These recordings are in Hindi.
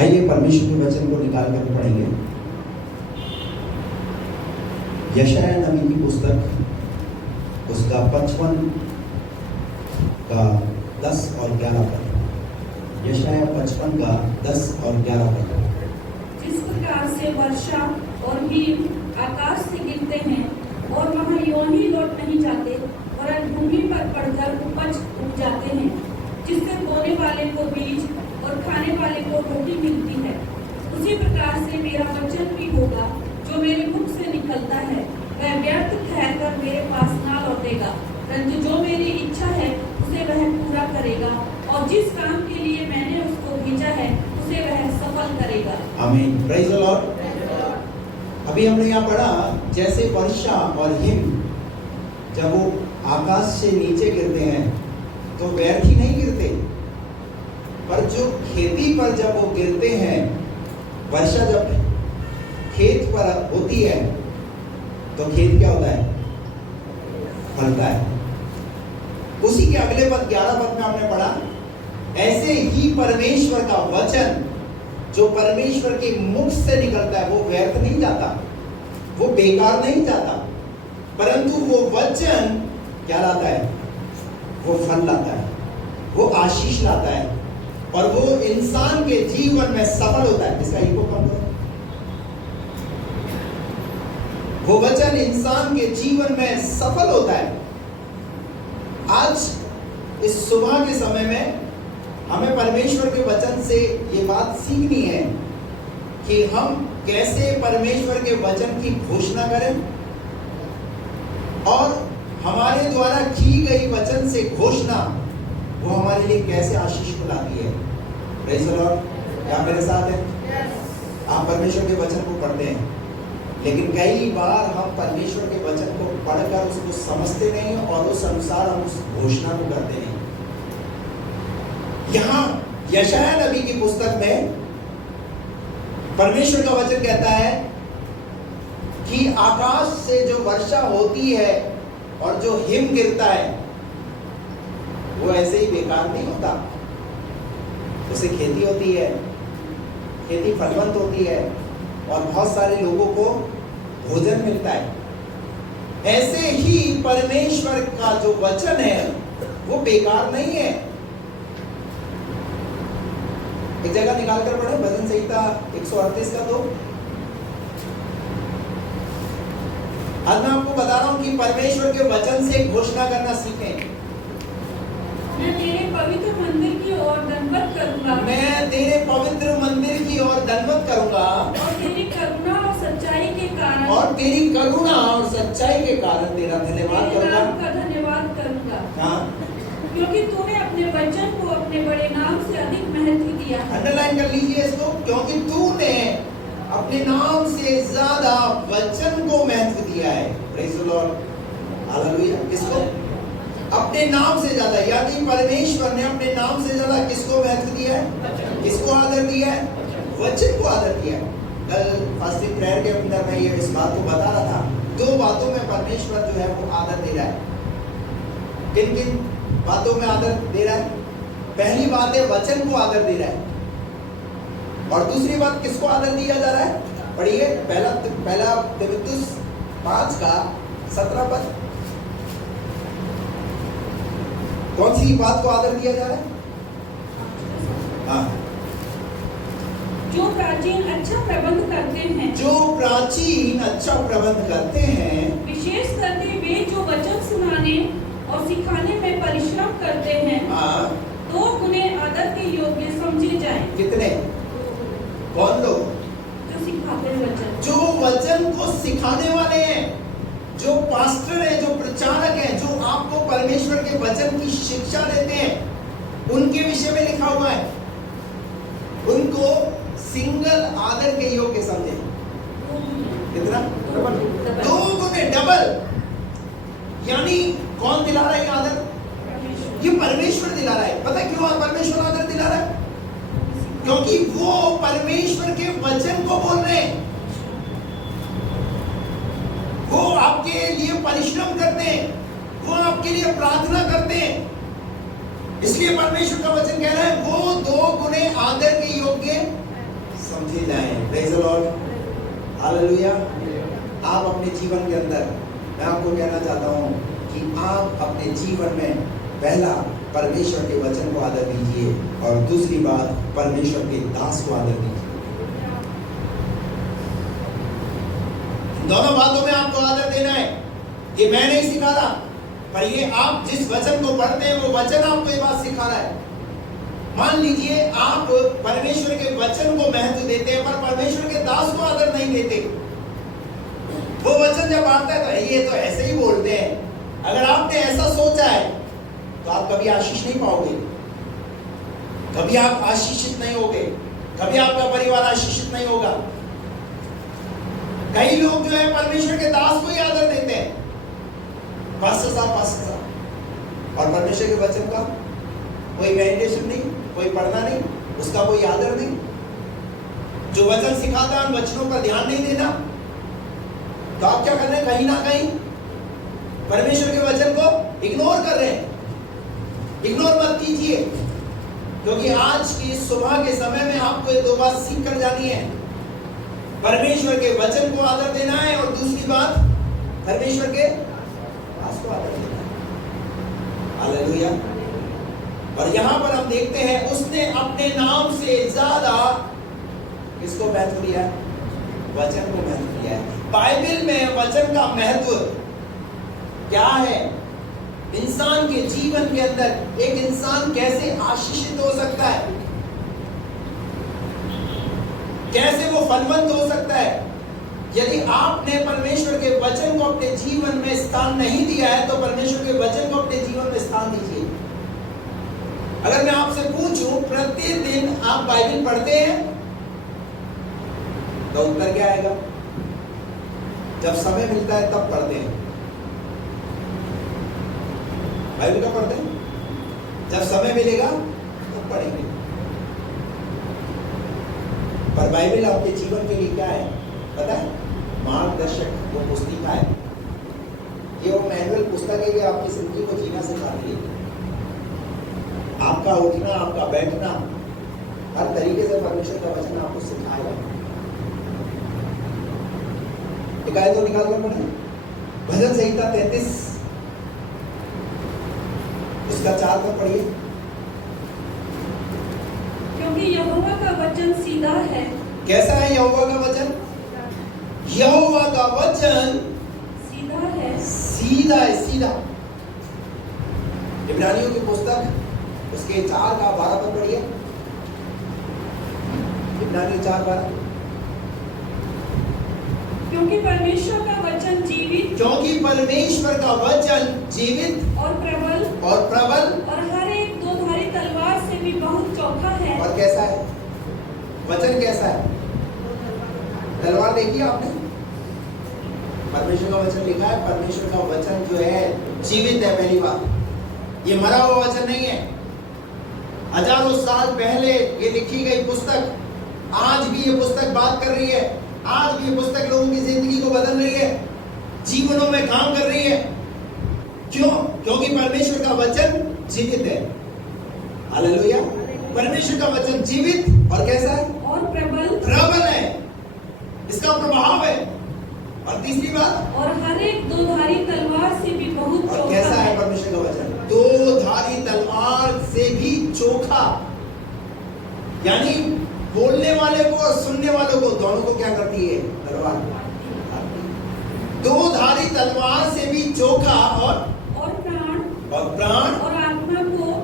आइए परमेश्वर के वचन को निकाल कर पढ़ेंगे। यशायाह नबी की पुस्तक उसका 55 का 10 और 11 पद। यशायाह 55 का 10 और 11 पद। जिस प्रकार से वर्षा और हिम आकाश से गिरते हैं और वहाँ यों ही लौट नहीं जाते और भूमि पर पड़कर उपज उग जाते हैं, जिससे बोने वाले को बीज और खाने वाले को रोटी मिलती है, उसी प्रकार से मेरा वचन भी होगा जो मेरे मुख से निकलता है। वह व्यर्थ ठहरकर मेरे पास ना लौटेगा, परंतु जो मेरी इच्छा है उसे वह पूरा करेगा, और जिस काम के लिए मैंने उसको भेजा है उसे वह सफल करेगा। आमीन। Praise the Lord. अभी हमने यहाँ पढ़ा जैसे वर्षा और हिम जब वो आकाश से नीचे गिरते हैं तो व्यर्थ ही नहीं गिरते, पर जो खेती पर जब वो गिरते हैं, वर्षा जब खेत पर होती है तो खेत क्या होता है? फलता है। उसी के अगले पद 11 पद में हमने पढ़ा ऐसे ही परमेश्वर का वचन जो परमेश्वर के मुख से निकलता है वो व्यर्थ नहीं जाता, वो बेकार नहीं जाता, परंतु वो वचन क्या लाता है? वो फल लाता है, वो आशीष लाता है, और वो इंसान के जीवन में सफल होता है। इसका इको कम करो। वो वचन इंसान के जीवन में सफल होता है। आज इस सुबह के समय में हमें परमेश्वर के वचन से ये बात सीखनी है कि हम कैसे परमेश्वर के वचन की घोषणा करें और हमारे द्वारा की गई वचन से घोषणा वो हमारे लिए कैसे आशीष को लाती है। Praise the Lord. क्या मेरे साथ है? आप परमेश्वर के वचन को पढ़ते हैं, लेकिन कई बार हम परमेश्वर के वचन को पढ़कर उसको समझते नहीं और उस अनुसार हम उस घोषणा को करते नहीं। यहाँ यशायाह नबी की पुस्तक में परमेश्वर का वचन कहता है कि आकाश से जो वर्षा होती है और जो हिम गिरता है वो ऐसे ही बेकार नहीं होता, उससे खेती होती है, खेती फलवंत होती है और बहुत सारे लोगों को भोजन मिलता है। ऐसे ही परमेश्वर का जो वचन है वो बेकार नहीं है। एक जगह निकाल कर पढ़े भजन संहिता 138 का 2। आज मैं आपको बता रहा हूं कि परमेश्वर के वचन से घोषणा करना सीखें। मैं तेरे पवित्र मंदिर की ओर दंडवत करूंगा। मैं तेरे पवित्र मंदिर की ओर दंडवत करूंगा। और तेरी करुणा और सच्चाई के कारण। और तेरी करुणा और सच्चाई के कारण तेरा धन्यवाद करूंगा। नाम का धन्यवाद करूंगा। हाँ। क्योंकि तूने अपने वचन को अपने बड़े नाम से अधिक महत्व दिया। अंडरलाइन कर लीजिए इसको। क्योंकि तूने अपने नाम से ज्यादा वचन को महत्व दिया है। Praise the lord. हालेलुया। किसको? अपने नाम से ज्यादा, यानी परमेश्वर ने अपने नाम से ज्यादा किसको महत्व दिया है? किसको आदर दिया है? वचन को आदर दिया है। कल फास्टिंग प्रेयर के अंदर मैं ये इस बात को बता रहा था। 2 बातों में परमेश्वर जो है वो आदर दे रहा है। किन किन बातों में आदर दे रहा है? पहली बात है वचन को आदर दे रहा है, और दूसरी बात किसको आदर दिया जा रहा है? पढ़िए पहला तीमुथियुस 5 का 17 पद। कौन सी बात को आदर दिया जा रहा है? हाँ। जो प्राचीन अच्छा प्रबंध करते हैं। जो प्राचीन अच्छा प्रबंध करते हैं। विशेष करके वे जो वचन सुनाने और सिखाने में परिश्रम करते हैं। हाँ। तो उन्हें आदर के योग्य समझे जाएं। कितने? कौन लोग? जो सिखाते हैं वचन। जो वचन को सिखाने वाले हैं, जो पास्टर है, जो प्रचारक है, जो आपको परमेश्वर के वचन की शिक्षा देते हैं, उनके विषय में लिखा हुआ है उनको सिंगल आदर के योग्य समझे। कितना? 2 गुने डबल। यानी कौन दिला रहा है आदर? ये परमेश्वर दिला रहा है। पता क्यों परमेश्वर आदर दिला रहा है? क्योंकि वो परमेश्वर के वचन को बोल रहे हैं, वो आपके लिए परिश्रम करते हैं, वो आपके लिए प्रार्थना करते हैं। इसलिए परमेश्वर का वचन कह रहा है वो 2 गुने आदर के योग्य समझे जाएं। Praise the lord, hallelujah. आप अपने जीवन के अंदर, मैं आपको कहना चाहता हूं कि आप अपने जीवन में पहला परमेश्वर के वचन को आदर दीजिए और दूसरी बात परमेश्वर के दास को आदर दीजिए। दोनों बातों में आपको आदर देना है। ये मैं नहीं सिखा रहा, पर ये आप जिस वचन को पढ़ते हैं वो वचन आपको ये बात सिखा रहा है। मान लीजिए आप परमेश्वर के वचन को महत्व देते हैं पर परमेश्वर के दास को आदर नहीं देते। वो वचन जब आता है तो ये तो ऐसे ही बोलते हैं। अगर आपने ऐसा सोचा है तो आप कभी आशीष नहीं पाओगे, कभी आप आशीषित नहीं होगे, कभी आपका परिवार आशीषित नहीं होगा। कई लोग जो है परमेश्वर के दास को ही आदर देते हैं, पास्टर साहब, और परमेश्वर के वचन का कोई मेडिटेशन नहीं, कोई पढ़ना नहीं, उसका कोई आदर नहीं। जो वचन सिखाता है उन वचनों पर ध्यान नहीं देना, तो आप क्या कर रहे हैं? कहीं ना कहीं परमेश्वर के वचन को इग्नोर कर रहे हैं। इग्नोर मत कीजिए, क्योंकि आज की सुबह के समय में आपको ये दो बात सीख कर जानी है। परमेश्वर के वचन को आदर देना है और दूसरी बात परमेश्वर के दास को आदर देना है। हालेलुया। और यहां पर हम देखते हैं उसने अपने नाम से ज्यादा किसको महत्व दिया है? वचन को महत्व दिया है। बाइबल में वचन का महत्व क्या है? इंसान के जीवन के अंदर एक इंसान कैसे आशीषित हो सकता है, कैसे वो फलवंत हो सकता है। यदि आपने परमेश्वर के वचन को अपने जीवन में स्थान नहीं दिया है तो परमेश्वर के वचन को अपने जीवन में स्थान दीजिए। अगर मैं आपसे पूछूं प्रतिदिन आप बाइबल पढ़ते हैं तो उत्तर क्या आएगा? जब समय मिलता है तब पढ़ते हैं। बाइबल का पढ़ते हैं, जब समय मिलेगा तब पढ़ेंगे। पर बाइबल आपके जीवन के लिए क्या है पता है? मार्गदर्शक, वो पुस्तिका है। ये वो मैनुअल पुस्तक है कि आपकी जिंदगी को जीना सिखाती है। आपका उठना, आपका बैठना, हर तरीके से परमेश्वर का वचन आपको सिखाएगा। निकाल दो, निकाल दो पढ़े भजन संहिता 33 उसका 4 तक पढ़िए। क्योंकि यहोवा का वचन सीधा है। कैसा है यहोवा का वचन? यहोवा का वचन सीधा है, सीधा है, सीधा। इब्रानियों की पुस्तक उसके 4 का 12 पर पढ़िए। इब्रानियों 4:12। क्योंकि परमेश्वर का वचन जीवित, क्योंकि परमेश्वर का वचन जीवित और प्रबल और हर एक दो-धारी तलवार से भी बहुत चौखा है। और कैसा है वचन? कैसा है? तलवार देखी आपने? परमेश्वर का वचन लिखा है। परमेश्वर का वचन जो है जीवित है। पहली बात, ये मरा हुआ वचन नहीं है। हजारों साल पहले ये लिखी गई पुस्तक आज भी ये पुस्तक बात कर रही है। आज भी ये पुस्तक लोगों की जिंदगी को बदल रही है, जीवनों में काम कर रही है। क्यों? क्योंकि परमेश्वर का वचन जीवित है। हालेलुया। परमेश्वर का वचन जीवित और कैसा है? और प्रबल है, इसका प्रभाव है। और तीसरी बात, और हर एक दो-धारी तलवार से भी बहुत चौखा। और कैसा है परमेश्वर का वचन? दो-धारी तलवार से भी चोखा। यानी बोलने वाले को और सुनने वालों को, दोनों को क्या करती है? तलवार। दो-धारी तलवार से भी चोखा और प्राण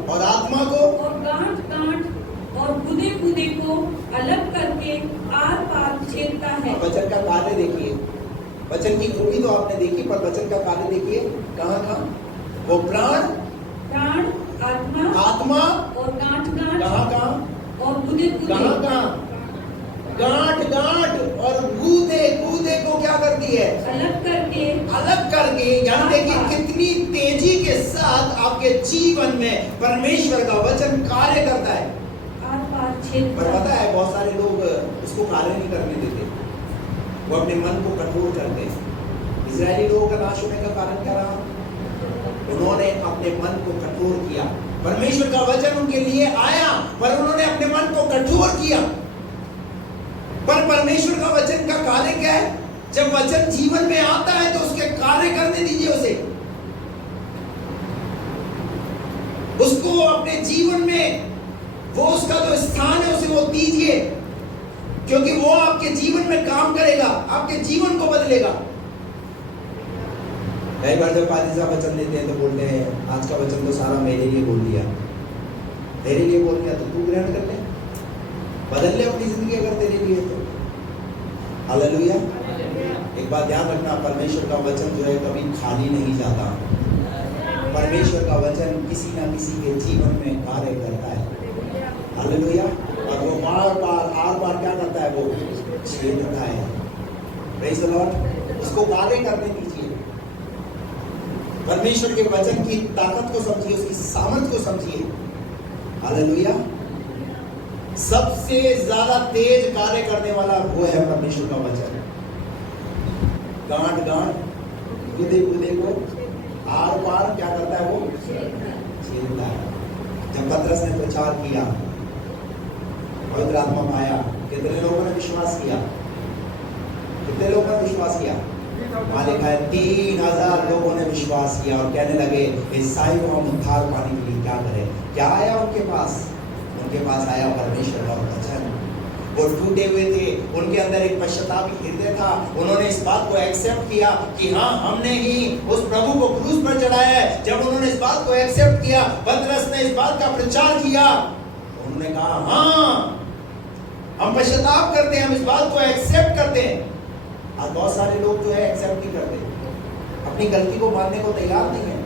और आत्मा को और गांठ और गुदे को अलग करके आर पार छेदता है। वचन का कार्य देखिए। वचन की खूबी तो आपने देखी, पर वचन का कार्य देखिए कहाँ? वो प्राण, आत्मा और गांठ कहाँ और गुदे कहाँ? गांठ और गूदे को क्या करती है? अलग करके। यानी देखिए कितनी तेजी के साथ आपके जीवन में परमेश्वर का वचन कार्य करता है। पर पता है बहुत सारे लोग उसको कार्य नहीं करने देते, वो अपने मन को कठोर करते हैं। इजरायली लोगों का नाश होने का कारण क्या रहा? उन्होंने अपने मन को कठोर किया। परमेश्वर का वचन उनके लिए आया पर उन्होंने अपने मन को कठोर किया। पर परमेश्वर का वचन का कार्य क्या है? जब वचन जीवन में आता है तो उसके कार्य करने दीजिए उसे, उसको अपने जीवन में वो उसका जो स्थान है उसे वो दीजिए, क्योंकि वो आपके जीवन में काम करेगा, आपके जीवन को बदलेगा। कई बार जब पादी साहब वचन देते हैं तो बोलते हैं आज का वचन तो सारा मेरे लिए बोल दिया, तेरे लिए बोल दिया तो तू ग्रहण कर ले, बदल ले अपनी जिंदगी अगर तेरे लिए तो। हालेलुया। एक बात ध्यान रखना, परमेश्वर का वचन जो है कभी खाली नहीं जाता। परमेश्वर का वचन किसी ना किसी के जीवन में कार्य करता है। हालेलुया। और वो बार बार क्या करता है? वो छेड़ता है। Praise the Lord. उसको कार्य करने दीजिए। परमेश्वर के वचन की ताकत को समझिए, उसकी सामर्थ को समझिए। हालेलुया। सबसे ज्यादा तेज कार्य करने वाला वो है परमेश्वर का वचन। गांठ गांठ गुदे गुदे को आर पार क्या करता है? वो छेड़ता है। जब पतरस ने प्रचार किया, पवित्र आत्मा पाया, कितने लोगों ने विश्वास किया? कितने लोगों ने विश्वास किया? वहां लिखा है 3000 लोगों ने विश्वास किया और कहने लगे ईसाई को हम उद्धार पाने के लिए क्या करें? क्या आया उनके पास? उनके पास आया परमेश्वर का वचन। वो टूटे हुए थे, उनके अंदर एक पश्चातापी हृदय था। उन्होंने इस बात को एक्सेप्ट किया कि हाँ, हमने ही उस प्रभु को क्रूस पर चढ़ाया है। जब उन्होंने इस बात को एक्सेप्ट किया, पतरस ने इस बात का प्रचार किया, उन्होंने कहा हाँ, हम पश्चाताप करते हैं, हम इस बात को एक्सेप्ट करते हैं। आज बहुत सारे लोग जो है एक्सेप्ट नहीं करते, अपनी गलती को मानने को तैयार नहीं है,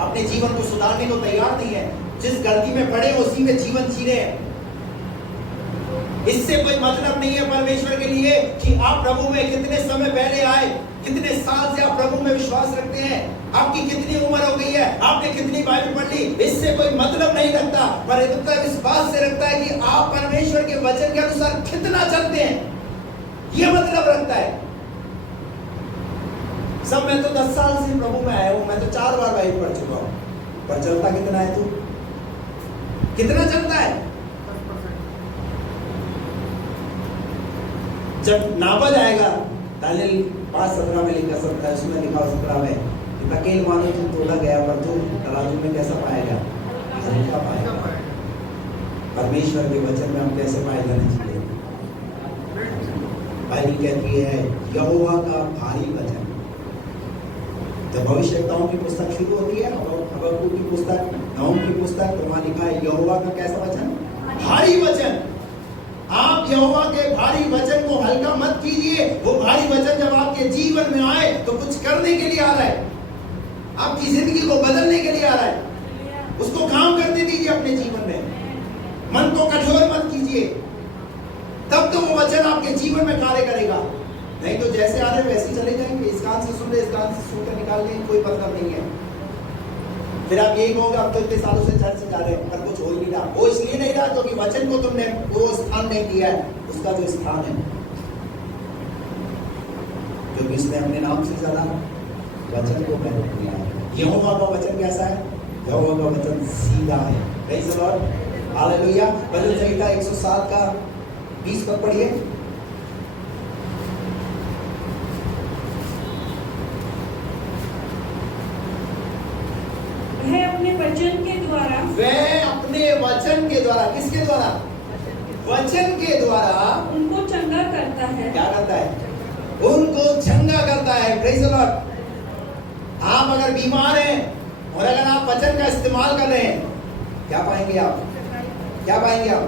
अपने जीवन को सुधारने को तैयार नहीं है। जिस गलती में पड़े उसी में जीवन जी रहे हैं। इससे कोई मतलब नहीं है परमेश्वर के लिए कि आप प्रभु में कितने समय पहले आए, कितने साल से आप प्रभु में विश्वास रखते हैं, आपकी कितनी उम्र हो गई है, आपने कितनी बाइबल पढ़ ली, इससे कोई मतलब नहीं रखता। पर इतना इस बात से रखता है कि आप परमेश्वर के वचन के अनुसार कितना चलते हैं, यह मतलब रखता है। सब मैं तो 10 साल से प्रभु में आया हूं, मैं तो 4 बार बाइबल पढ़ चुका हूं, पर चलता कितना है? तू कितना चलता है? जब नापा जाएगा, दानियल 5:17 में लिखा सकता है, उसमें लिखा हो 17 में, तकेल मानो तुम तोड़ा गया पर तू तराजू में कैसा पाएगा? हल्का पाएगा। परमेश्वर के वचन में हम कैसे पाए जाने चाहिए? बाइबल कहती है यहोवा का भारी वचन। जब भविष्यवक्ताओं की पुस्तक शुरू होती है, हबक्कूक की पुस्तक, नहूम की पुस्तक, तो वहां लिखा है यहोवा का कैसा वचन? भारी वचन। आप यहोवा के भारी वचन को हल्का मत कीजिए। वो भारी वचन जब आपके जीवन में आए तो कुछ करने के लिए आ रहा है, आपकी जिंदगी को बदलने के लिए आ रहा है। उसको काम करने दीजिए अपने जीवन में, मन को कठोर मत कीजिए, तब तो वो वचन आपके जीवन में कार्य करेगा। नहीं तो जैसे आ रहे वैसे चले जाएंगे, इस कान से सुन रहे, इस कान से सुनकर निकाल लेंगे, कोई मतलब नहीं है। फिर आप यही कहोगे अब तो इतने सालों से चर्च से जा रहे हैं पर कुछ हो ही नहीं रहा। वो इसलिए नहीं रहा क्योंकि वचन को तुमने वो स्थान नहीं दिया है, उसका जो स्थान है, क्योंकि इसने अपने नाम से ज्यादा वचन को महत्व दिया है। यहोवा का वचन कैसा है? यहोवा का वचन सीधा है। Praise the lord. हालेलुया। भजन संहिता 107 का 20 पद पढ़िए। वह अपने वचन के द्वारा, किसके द्वारा? वचन के द्वारा उनको चंगा करता है। क्या करता है? उनको चंगा करता है। Praise the Lord. आप अगर बीमार हैं और अगर आप वचन का इस्तेमाल कर रहे हैं, क्या पाएंगे आप? क्या पाएंगे आप?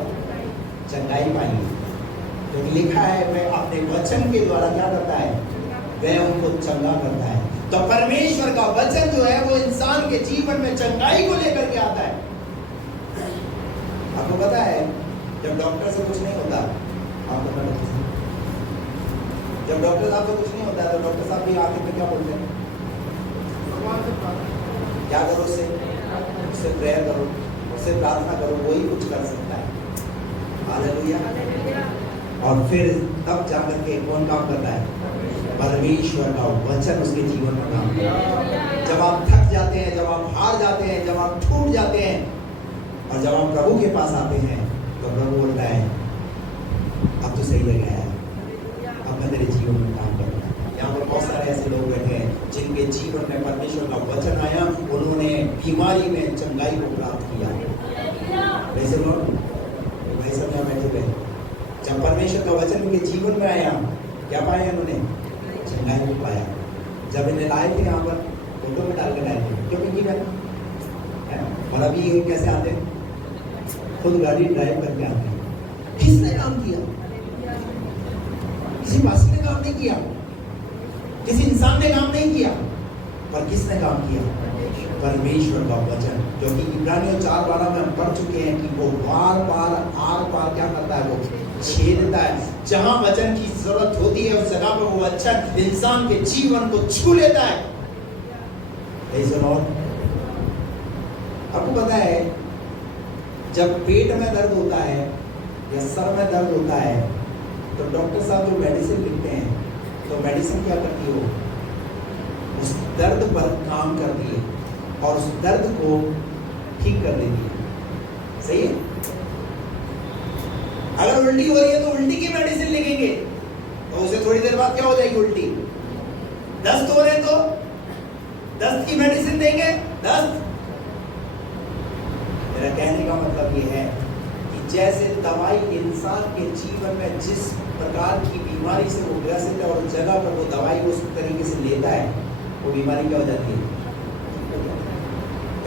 चंगाई पाएंगे। क्योंकि लिखा है वह अपने वचन के द्वारा क्या करता है? वह उनको चंगा करता है। तो परमेश्वर का वचन जो है वो इंसान के जीवन में चंगाई को लेकर के आता है। आपको पता है जब डॉक्टर से कुछ नहीं होता, आपको पता है जब डॉक्टर साहब से कुछ नहीं होता है तो डॉक्टर साहब भी आखिर में क्या बोलते हैं? क्या करो? उससे प्रेयर करो, उससे प्रार्थना करो, वही कुछ कर सकता है। हालेलुया। और फिर तब जाकर के कौन काम करता है? परमेश्वर का वचन उसके जीवन में काम करता है। जब आप थक जाते हैं, जब आप हार जाते हैं, जब आप छूट जाते हैं और जब आप प्रभु के पास आते हैं तो प्रभु बोलता है अब तो सही लग गया है, मैं तेरे जीवन में काम करूंगा। यहाँ पर बहुत सारे ऐसे लोग बैठे हैं जिनके जीवन में परमेश्वर का वचन आया, उन्होंने बीमारी में चंगाई को प्राप्त किया। वैसे लोग भाई सब यहाँ बैठे हुए, जब परमेश्वर का वचन उनके जीवन में आया, क्या पाया उन्होंने? चंगाई को पाया। जब इन्हें लाए थे यहाँ पर फोटो में डाल कर लाए थे, क्यों पिंकी बहन? और अभी ये कैसे आते हैं? खुद गाड़ी ड्राइव करके आते हैं। किसने काम किया? किसी पासी ने काम नहीं किया, किसी इंसान ने काम नहीं किया, पर किसने काम किया? परमेश्वर का वचन, जो कि इब्रानियों 4:12 में हम पढ़ चुके हैं कि वो बार बार आर पार क्या करता है? वो छेदता है। जहां वचन की जरूरत होती है उस जगह पर वो वचन इंसान के जीवन को छू लेता है। आपको पता है, जब पेट में दर्द होता है या सर में दर्द होता है तो डॉक्टर साहब जो मेडिसिन लिखते हैं, तो मेडिसिन क्या करती है? उस दर्द पर काम करती है और उस दर्द को ठीक कर देती है। सही है? अगर उल्टी हो रही है तो उल्टी की मेडिसिन लिखेंगे तो उसे थोड़ी देर बाद क्या हो जाएगी? उल्टी। दस्त हो रहे हैं तो दस्त की मेडिसिन देंगे, दस्त। मेरा कहने का मतलब ये है कि जैसे दवाई इंसान के जीवन में जिस प्रकार की बीमारी से वो ग्रसित है और उस जगह पर वो दवाई उस तरीके से लेता है, वो बीमारी क्या हो जाती है?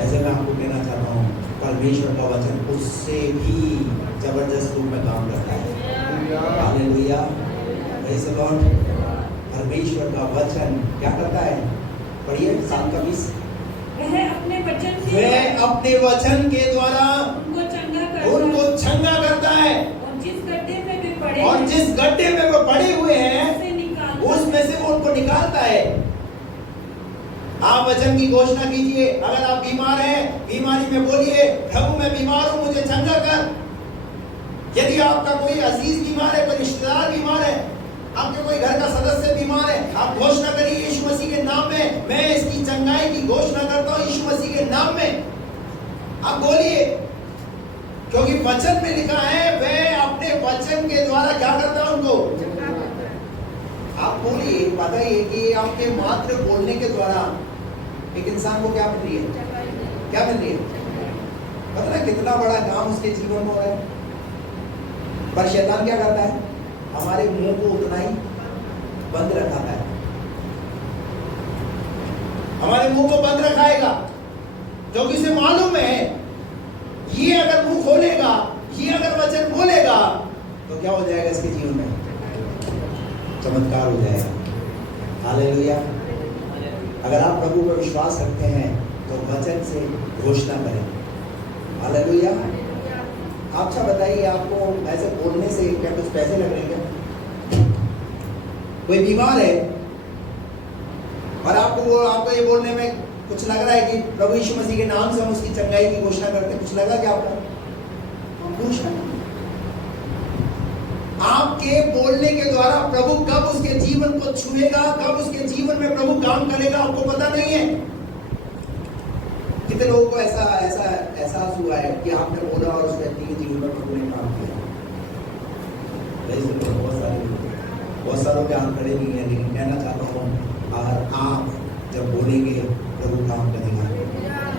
ऐसे मैं आपको कहना चाहता हूँ, परमेश्वर का वचन उससे भी जबरदस्त रूप में काम करता है। Hallelujah, praise the Lord. परमेश्वर का वचन क्या करता है? पढ़िए साल का 20। वह अपने वचन के द्वारा उनको चंगा करता है। और जिस गड्ढे में वो पड़े हुए हैं उसमें से वो उनको निकालता है। आप वचन की घोषणा कीजिए। अगर आप बीमार हैं, बीमारी में बोलिए, प्रभु मैं बीमार हूं, मुझे चंगा कर। यदि आपका कोई अजीज बीमार है, कोई रिश्तेदार बीमार है, आपके कोई घर का सदस्य बीमार है, आप घोषणा करिए यीशु मसीह के नाम में, मैं इसकी चंगाई की घोषणा करता हूं यीशु मसीह के नाम में। आप बोलिए, क्योंकि वचन में लिखा है वह अपने वचन के द्वारा क्या करता है? उनको। आप बोलिए, बताइए कि आपके मात्र बोलने के द्वारा एक इंसान को क्या मिल रही है? क्या मिल रही है? पता है कितना बड़ा काम उसके जीवन में हो रहा है। पर शैतान क्या करता है? हमारे मुंह को उतना ही बंद रखाता है। हमारे मुंह को बंद रखाएगा क्योंकि उसे मालूम है ये अगर मुंह खोलेगा, ये अगर वचन बोलेगा तो क्या हो जाएगा? इसके जीवन में चमत्कार हो जाएगा। हालेलुया। अगर आप प्रभु पर विश्वास रखते हैं तो वचन से घोषणा करें। हालेलुया। अच्छा बताइए, आपको ऐसे बोलने से क्या कुछ पैसे लग रहे हैं? कोई बीमार है और आपको ये बोलने में कुछ लग रहा है कि प्रभु यीशु मसीह के नाम से हम उसकी चंगाई की घोषणा करते हैं, कुछ लगा क्या आपको? घोषणा। आपके बोलने के द्वारा प्रभु कब उसके जीवन को छुएगा, कब उसके जीवन में प्रभु काम करेगा, आपको पता नहीं है। कितने लोगों को ऐसा एहसास हुआ है कि आपने बोला और उस व्यक्ति के जीवन में प्रभु ने काम किया? बहुत सारों के हाथ खड़े नहीं है, लेकिन कहना चाहता हूँ, अगर आप जब बोलेंगे प्रभु काम करेगा।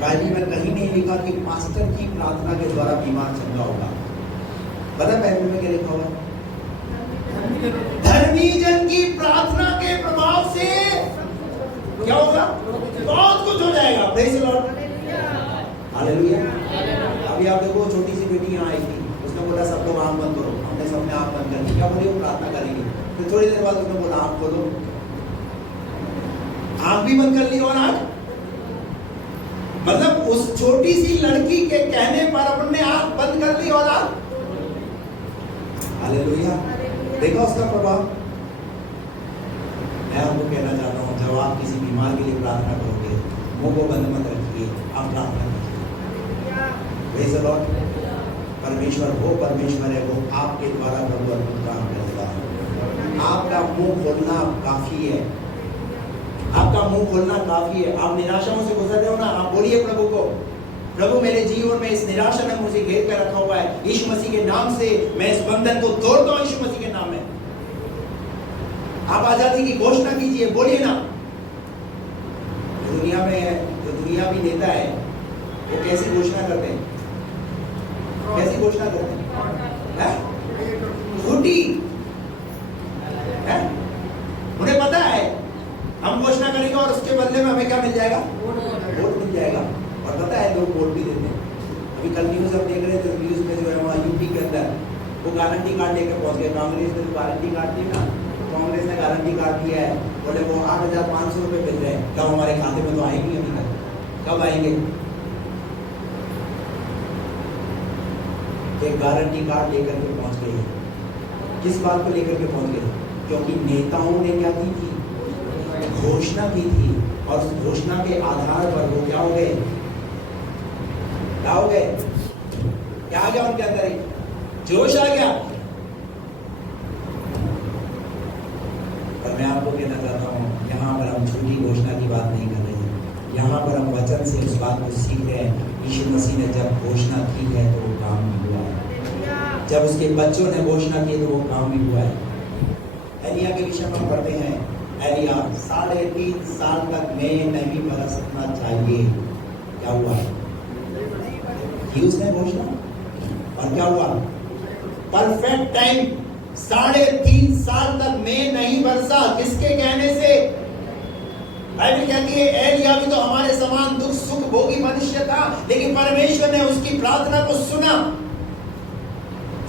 बाइबल में कहीं नहीं लिखा कि पास्टर की प्रार्थना के द्वारा बीमार चंगा होगा। पता बाइबल में क्या लिखा हुआ? धर्मी जन की प्रार्थना के प्रभाव से क्या होगा? बहुत कुछ हो जाएगा। Praise the lord. हालेलुया। अभी आप देखो, छोटी सी बेटी यहाँ आई थी, उसने बोला सब लोग आंख बंद करो। हमने सबने आंख बंद कर दी। क्या बोली? वो प्रार्थना करेंगे। फिर थोड़ी देर बाद उसने बोला आंख खोलो। आंख भी बंद कर ली और आंख, मतलब उस छोटी सी लड़की के कहने पर अपने आंख बंद कर ली और आंख। हालेलुया। देखा उसका प्रभाव। मैं आपको कहना चाहता हूँ, जब आप किसी बीमार के लिए प्रार्थना करोगे, मुंह को बंद मत रखिए, आप प्रार्थना कीजिए। Praise the Lord. परमेश्वर वो परमेश्वर है, वो आपके द्वारा प्रभु अद्भुत काम करेगा। आपका मुंह खोलना काफी है। आपका मुंह खोलना काफी है। आप निराशाओं से गुजर रहे हो ना, आप बोलिए प्रभु को, प्रभु मेरे जीवन में इस निराशा ने मुझे घेर कर रखा हुआ है, यीशु मसीह के नाम से मैं इस बंधन को तोड़ता हूं, यीशु मसीह के नाम में। आप आजादी की घोषणा कीजिए, बोलिए ना। दुनिया में जो दुनियावी नेता है वो कैसी घोषणा करते हैं? कैसी घोषणा करते हैं? झूठी है। उन्हें पता है हम घोषणा करेंगे और उसके बदले में हमें क्या मिल जाएगा? वोट मिल जाएगा। और पता है लोग वोट भी देते हैं। अभी कल न्यूज हम देख रहे थे, न्यूज में जो है वहाँ यूपी के अंदर वो गारंटी कार्ड लेकर पहुंच गए। कांग्रेस ने गारंटी कार्ड दिया ना, कांग्रेस ने गारंटी कार्ड दिया है, बोले वो 8,500 रुपए मिल रहे हैं। कब हमारे खाते में तो आएंगे अभी तक, कब आएंगे? एक गारंटी कार्ड लेकर के पहुंच गए। किस बात को लेकर के पहुंच गए? क्योंकि नेताओं ने क्या की थी? घोषणा की थी, और उस घोषणा के आधार पर वो क्या हो गए? क्या हो गए? क्या आ गया उनके अंदर? जोश आ गया। और मैं आपको कहना चाहता हूं, यहाँ पर हम झूठी घोषणा की बात नहीं कर रहे हैं। यहाँ पर हम वचन से उस बात को सीख रहे हैं। यीशु मसीह ने जब घोषणा की है तो वो काम भी हुआ है। जब उसके बच्चों ने घोषणा की तो वो काम भी हुआ है। एलिया के विषय में हम पढ़ते हैं, एलिया 3.5 साल तक में नहीं बरसना चाहिए। क्या हुआ? कि उसने घोषणा, और क्या हुआ? परफेक्ट टाइम 3.5 साल तक में नहीं बरसा। किसके कहने से? बाइबल कहती है एलिया भी तो हमारे समान दुख सुख भोगी मनुष्य था, लेकिन परमेश्वर ने उसकी प्रार्थना को सुना।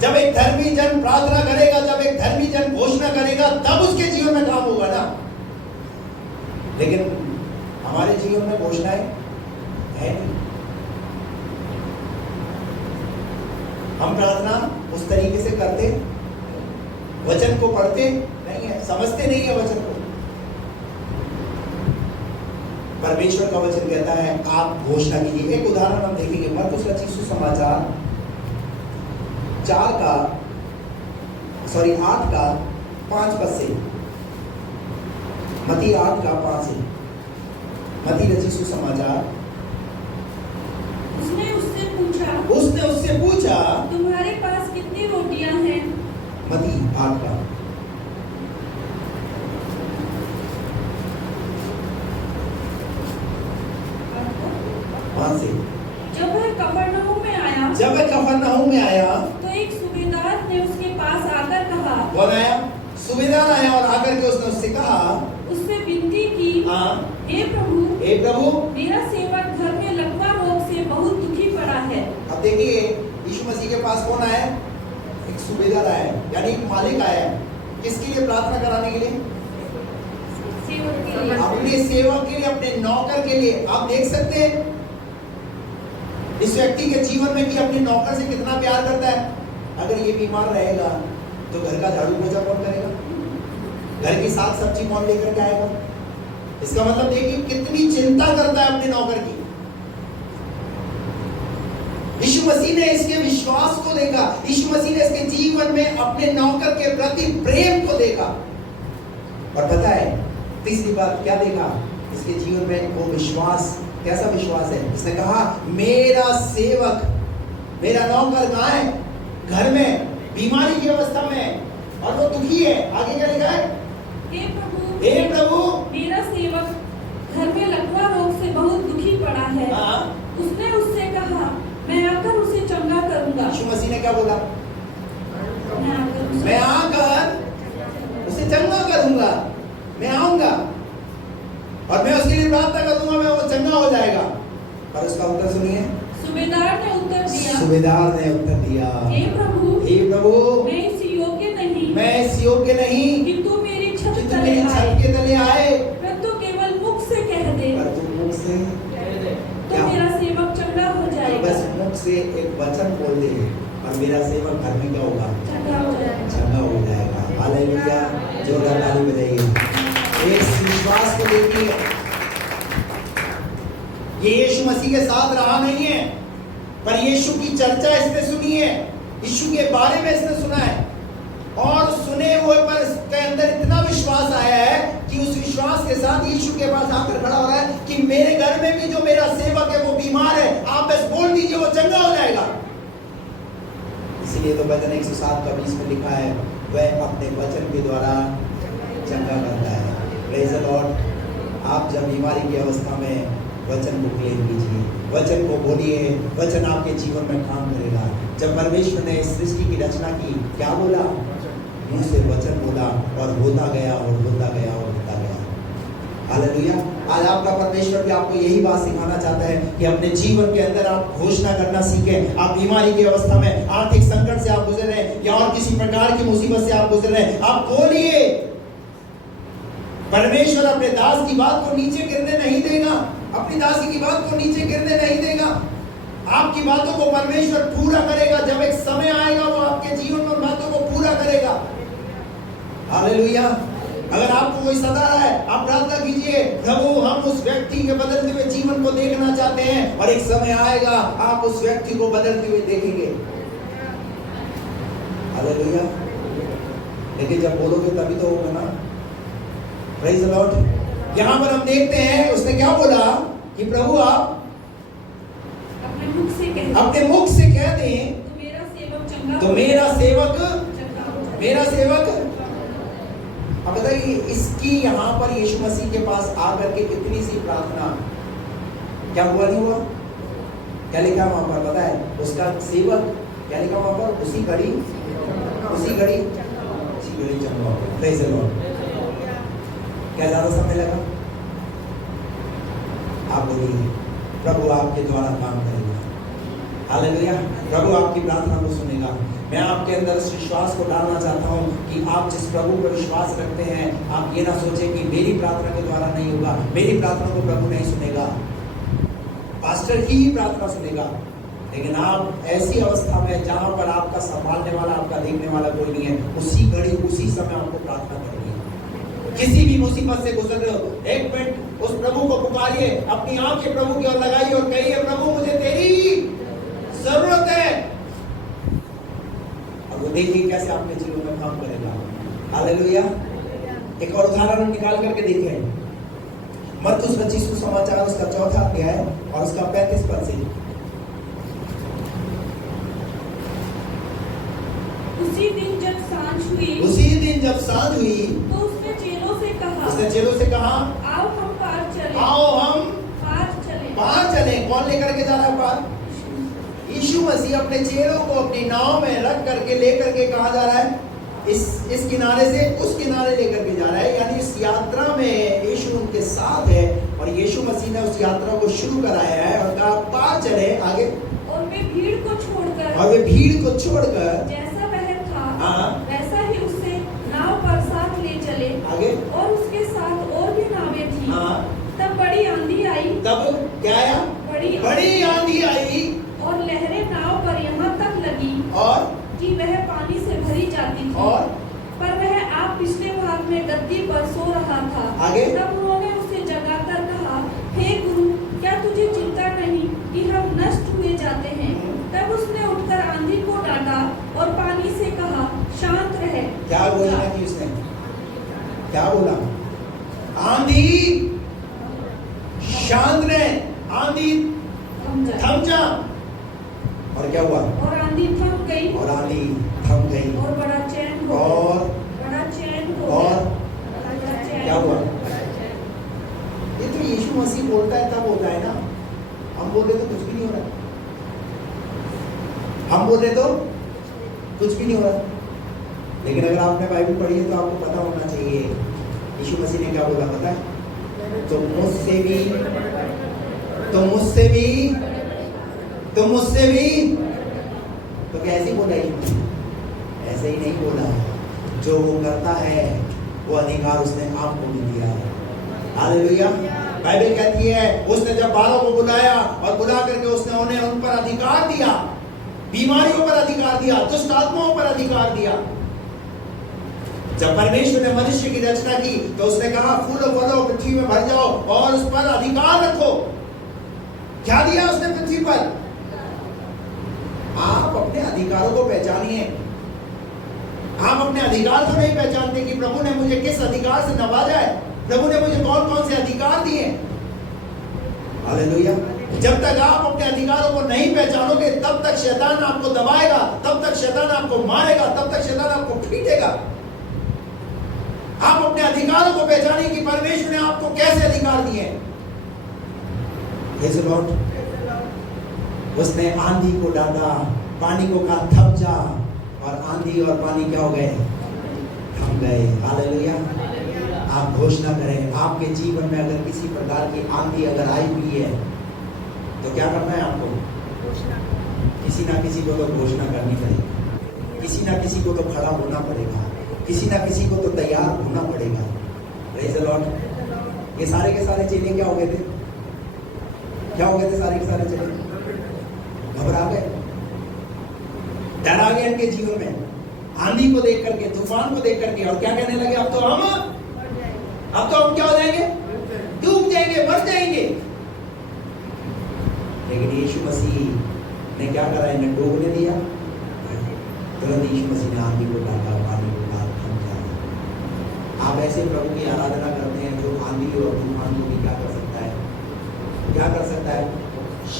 जब एक धर्मी जन प्रार्थना करेगा, जब एक धर्मी जन घोषणा करेगा, तब उसके जीवन में काम होगा ना। लेकिन हमारे जीवन में घोषणाएं है नहीं। हम प्रार्थना उस तरीके से करते, वचन को पढ़ते नहीं है, समझते नहीं है वचन को। परमेश्वर का वचन कहता है आप घोषणा कीजिए। एक उदाहरण हम देखेंगे, मरकुस रचित सुसमाचार 8 का 5 पद से, मत्ती 8 का 5 से, मत्ती रचित सुसमाचार। उसने उससे पूछा तुम्हारे पास कितनी रोटियां हैं? मत्ती 8 का 5 से। जब वह कफरनहूम में आया तो एक सूबेदार ने उसके पास आकर कहा। कौन आया? सूबेदार आया और आकर के उसने उससे कहा, उससे विनती की, हे प्रभु, मेरा सेवक घर में लकवा रोग से बहुत दुखी पड़ा है। अब देखिए यीशु मसीह के पास कौन आया? एक सूबेदार आया, यानी एक मालिक आया। किसके लिए? प्रार्थना कराने के लिए, सेवक के लिए, अपने सेवक के लिए, अपने नौकर के लिए। आप देख सकते हैं इस व्यक्ति के जीवन में कि अपने नौकर से कितना प्यार करता है। अगर ये बीमार रहेगा तो घर का झाड़ू पोछा कौन करेगा? घर की साग सब्जी कौन लेकर के आएगा? इसका मतलब देखिए कितनी चिंता करता है अपने नौकर की। यीशु मसीह ने इसके विश्वास को देखा, यीशु मसीह ने इसके जीवन में अपने नौकर के प्रति प्रेम को देखा। और पता है तीसरी बात क्या देखा? इसके जीवन में वो विश्वास। कैसा विश्वास है? इसने कहा मेरा सेवक, मेरा नौकर कहाँ है? घर में बीमारी की अवस्था में और वो दुखी है। आगे क्या लिखा है? हे प्रभु, मेरा सेवक घर में लकवा रोग से बहुत दुखी पड़ा है। उसने उससे कहा मैं आकर उसे चंगा करूंगा। यीशु मसीह ने क्या बोला? मैं आकर उसे चंगा करूंगा, मैं आऊंगा और मैं उसके लिए प्रार्थना करूंगा, मैं वो चंगा हो जाएगा। और उसका उत्तर सुनिए, सूबेदार ने उत्तर दिया, हे प्रभु, मैं इस योग्य नहीं कि तू मेरी छत के तले आए, परंतु केवल मुख से कह दे, तो मेरा सेवक चंगा हो जाएगा। बस मुख से एक वचन बोल दे और मेरा सेवक घर में क्या होगा? चंगा हो जाएगा। हालेलुया, जोरदार ताली बजाइए। इस विश्वास को देखिए, ये यीशु मसीह के साथ रहा नहीं है, पर यीशु की चर्चा इसने सुनी है, यीशु के बारे में इसने सुना है, और सुने हुए पर इसके अंदर इतना विश्वास आया है कि उस विश्वास के साथ यीशु के पास आकर खड़ा हो रहा है कि मेरे घर में भी जो मेरा सेवक है वो बीमार है, आप बस बोल दीजिए वो चंगा हो जाएगा। इसलिए तो भजन 107 का 20 में लिखा है, वह अपने वचन के द्वारा चंगा करता है। Praise the Lord. आप जब बीमारी की अवस्था में वचन को क्लेम कीजिए, वचन को बोलिए, वचन आपके जीवन में काम करेगा। जब परमेश्वर ने इस सृष्टि की रचना की, क्या बोला? मुंह से वचन बोला और होता गया और होता गया और होता गया। हालेलुया। आज आपका परमेश्वर भी आपको यही बात सिखाना चाहता है कि अपने जीवन के अंदर आप घोषणा करना सीखें। आप बीमारी की अवस्था में, आर्थिक संकट से आप गुजर रहे हैं या और किसी प्रकार की मुसीबत से आप गुजर रहे हैं, आप बोलिए। परमेश्वर अपने दास की बात को नीचे गिरने नहीं देगा, अपनी दासी की बात को नीचे गिरने नहीं देगा। आपकी बातों को परमेश्वर पूरा करेगा। जब एक समय आएगा वो आपके जीवन में बातों को पूरा करेगा। हालेलुया। अगर आपको कोई सता रहा है, आप प्रार्थना कीजिए, प्रभु हम उस व्यक्ति के बदलते हुए जीवन को देखना चाहते हैं, और एक समय आएगा आप उस व्यक्ति को बदलते हुए देखेंगे। हालेलुया। लेकिन जब बोलोगे तभी तो होगा ना। Praise the Lord. यहाँ पर हम देखते हैं उसने क्या बोला कि प्रभु आप अपने मुख से कह दें, तो मेरा सेवक चंगा तो मेरा सेवक। अब बताइए, इसकी यहाँ पर यीशु मसीह के पास आकर के कितनी सी प्रार्थना, क्या हुआ नहीं हुआ? क्या लिखा वहां पर पता है? उसका सेवक क्या लिखा वहां पर? उसी घड़ी चंगा हो गया। Praise the Lord. क्या ज्यादा समय लगा? आप बोलिए, प्रभु आपके द्वारा काम करेगा। हालेलुया। प्रभु आपकी प्रार्थना को सुनेगा। मैं आपके अंदर इस विश्वास को डालना चाहता हूं कि आप जिस प्रभु पर विश्वास रखते हैं, आप ये ना सोचें कि मेरी प्रार्थना के द्वारा नहीं होगा, मेरी प्रार्थना को प्रभु नहीं सुनेगा, पास्टर की ही प्रार्थना सुनेगा। लेकिन आप ऐसी अवस्था में जहां पर आपका संभालने वाला, आपका देखने वाला कोई नहीं है, उसी घड़ी उसी समय आपको प्रार्थना करनी है। किसी भी मुसीबत से गुजर रहे हो, एक मिनट उस प्रभु को पुकारिए, अपनी आंखें प्रभु की ओर लगाइए और कहिए, प्रभु मुझे तेरी जरूरत है। और वो देखिए कैसे आपके जीवन में काम करेगा। हालेलुया। एक और उदाहरण निकाल करके देखें, मरकुस 25 सुसमाचार उसका 4वां अध्याय और उसका 35 पद से। उसी दिन जब सांझ हुई तो उसने चेलों से कहा, आओ हम पार चलें। कौन लेकर के जा रहा है पार? यीशु मसीह अपने चेलों को अपनी नाव में रख करके लेकर के कहाँ जा रहा है? इस किनारे से उस किनारे लेकर के जा रहा है। यानी इस यात्रा में यीशु उनके साथ है और यीशु मसीह ने उस यात्रा को शुरू कराया है और कहा पार चले आगे। और वे भीड़ को छोड़कर जैसा वह था वैसा ही उससे नाव पर साथ ले चले आगे। और उसके साथ और भी नावें थी। तब बड़ी आंधी आई। तब क्या आया? बड़ी आंधी आई और लहरें नाव पर यहाँ तक लगी और कि वह पानी से भरी जाती थी। और पर वह आप पिछले भाग में गद्दी पर सो रहा था। आगे। तब उन्होंने उसे जगाकर कहा, हे गुरु, क्या तुझे चिंता नहीं कि हम नष्ट हुए जाते हैं? तब उसने उठकर आंधी को डांटा और पानी से कहा, शांत रहे। क्या बोला कि उसने? क्या बोला? आंधी शांत रहे, आंधी थम जा। और क्या हुआ? और आंधी थम गई और और बड़ा चैन हो और क्या हुआ? ये तो यीशु मसीह बोलता है तब होता है ना। हम बोल रहे तो कुछ भी नहीं हो रहा, हम बोल रहे तो कुछ भी नहीं हो रहा। लेकिन अगर आपने बाइबल पढ़ी है तो आपको पता होना चाहिए यीशु मसीह ने क्या बोला, पता है? तो मुझसे भी तो कैसे बोला यीशु मसीह? ऐसे ही नहीं बोला। जो वो करता है वो अधिकार उसने आपको भी दिया है। हालेलुया। बाइबल कहती है उसने जब 12 को बुलाया और बुला करके उसने उन्हें उन पर अधिकार दिया, बीमारियों पर अधिकार दिया, दुष्ट आत्माओं पर अधिकार दिया। जब परमेश्वर ने मनुष्य की रचना की तो उसने कहा फूलो फलो पृथ्वी में भर जाओ और उस पर अधिकार रखो। क्या दिया उसने पृथ्वी पर? आप अपने अधिकारों को पहचानिए। आप अपने अधिकार तो नहीं पहचानते कि प्रभु ने मुझे किस अधिकार से नवाजा है, प्रभु ने मुझे कौन कौन से अधिकार दिए। हालेलुया। जब तक आप अपने अधिकारों को नहीं पहचानोगे तब तक शैतान आपको दबाएगा, तब तक शैतान आपको मारेगा, तब तक शैतान आपको पीटेगा। आप अपने अधिकारों को पहचाने कि परमेश्वर ने आपको कैसे अधिकार दिए हैं। Praise the Lord। उसने आंधी को डांटा, पानी को कहा थम जा, और आंधी और पानी क्या हो गए? थम गए। हालेलुया। आप घोषणा करें, आपके जीवन में अगर किसी प्रकार की आंधी अगर आई हुई है तो क्या करना है आपको? किसी ना किसी को तो घोषणा करनी पड़ेगी, किसी ना किसी को तो खड़ा होना पड़ेगा, किसी ना किसी को तो तैयार होना पड़ेगा। Praise the Lord. ये सारे के सारे चेले क्या हो गए थे? क्या हो गए थे सारे के सारे चेले? घबरा गए, डरा गए इनके जीवन में, आंधी को देख करके, तूफान को देख करके, और क्या कहने लगे? अब तो हम क्या हो जाएंगे? डूब जाएंगे, मर जाएंगे। लेकिन यीशु मसीह ने क्या करा? इन्हें डूबने दिया। तुरंत यीशु मसीह ने आंधी को डाला, पानी को डाल थम जाए। आप ऐसे प्रभु की आराधना करते हैं जो आंधी और तूफान को भी क्या कर सकता है? क्या कर सकता है?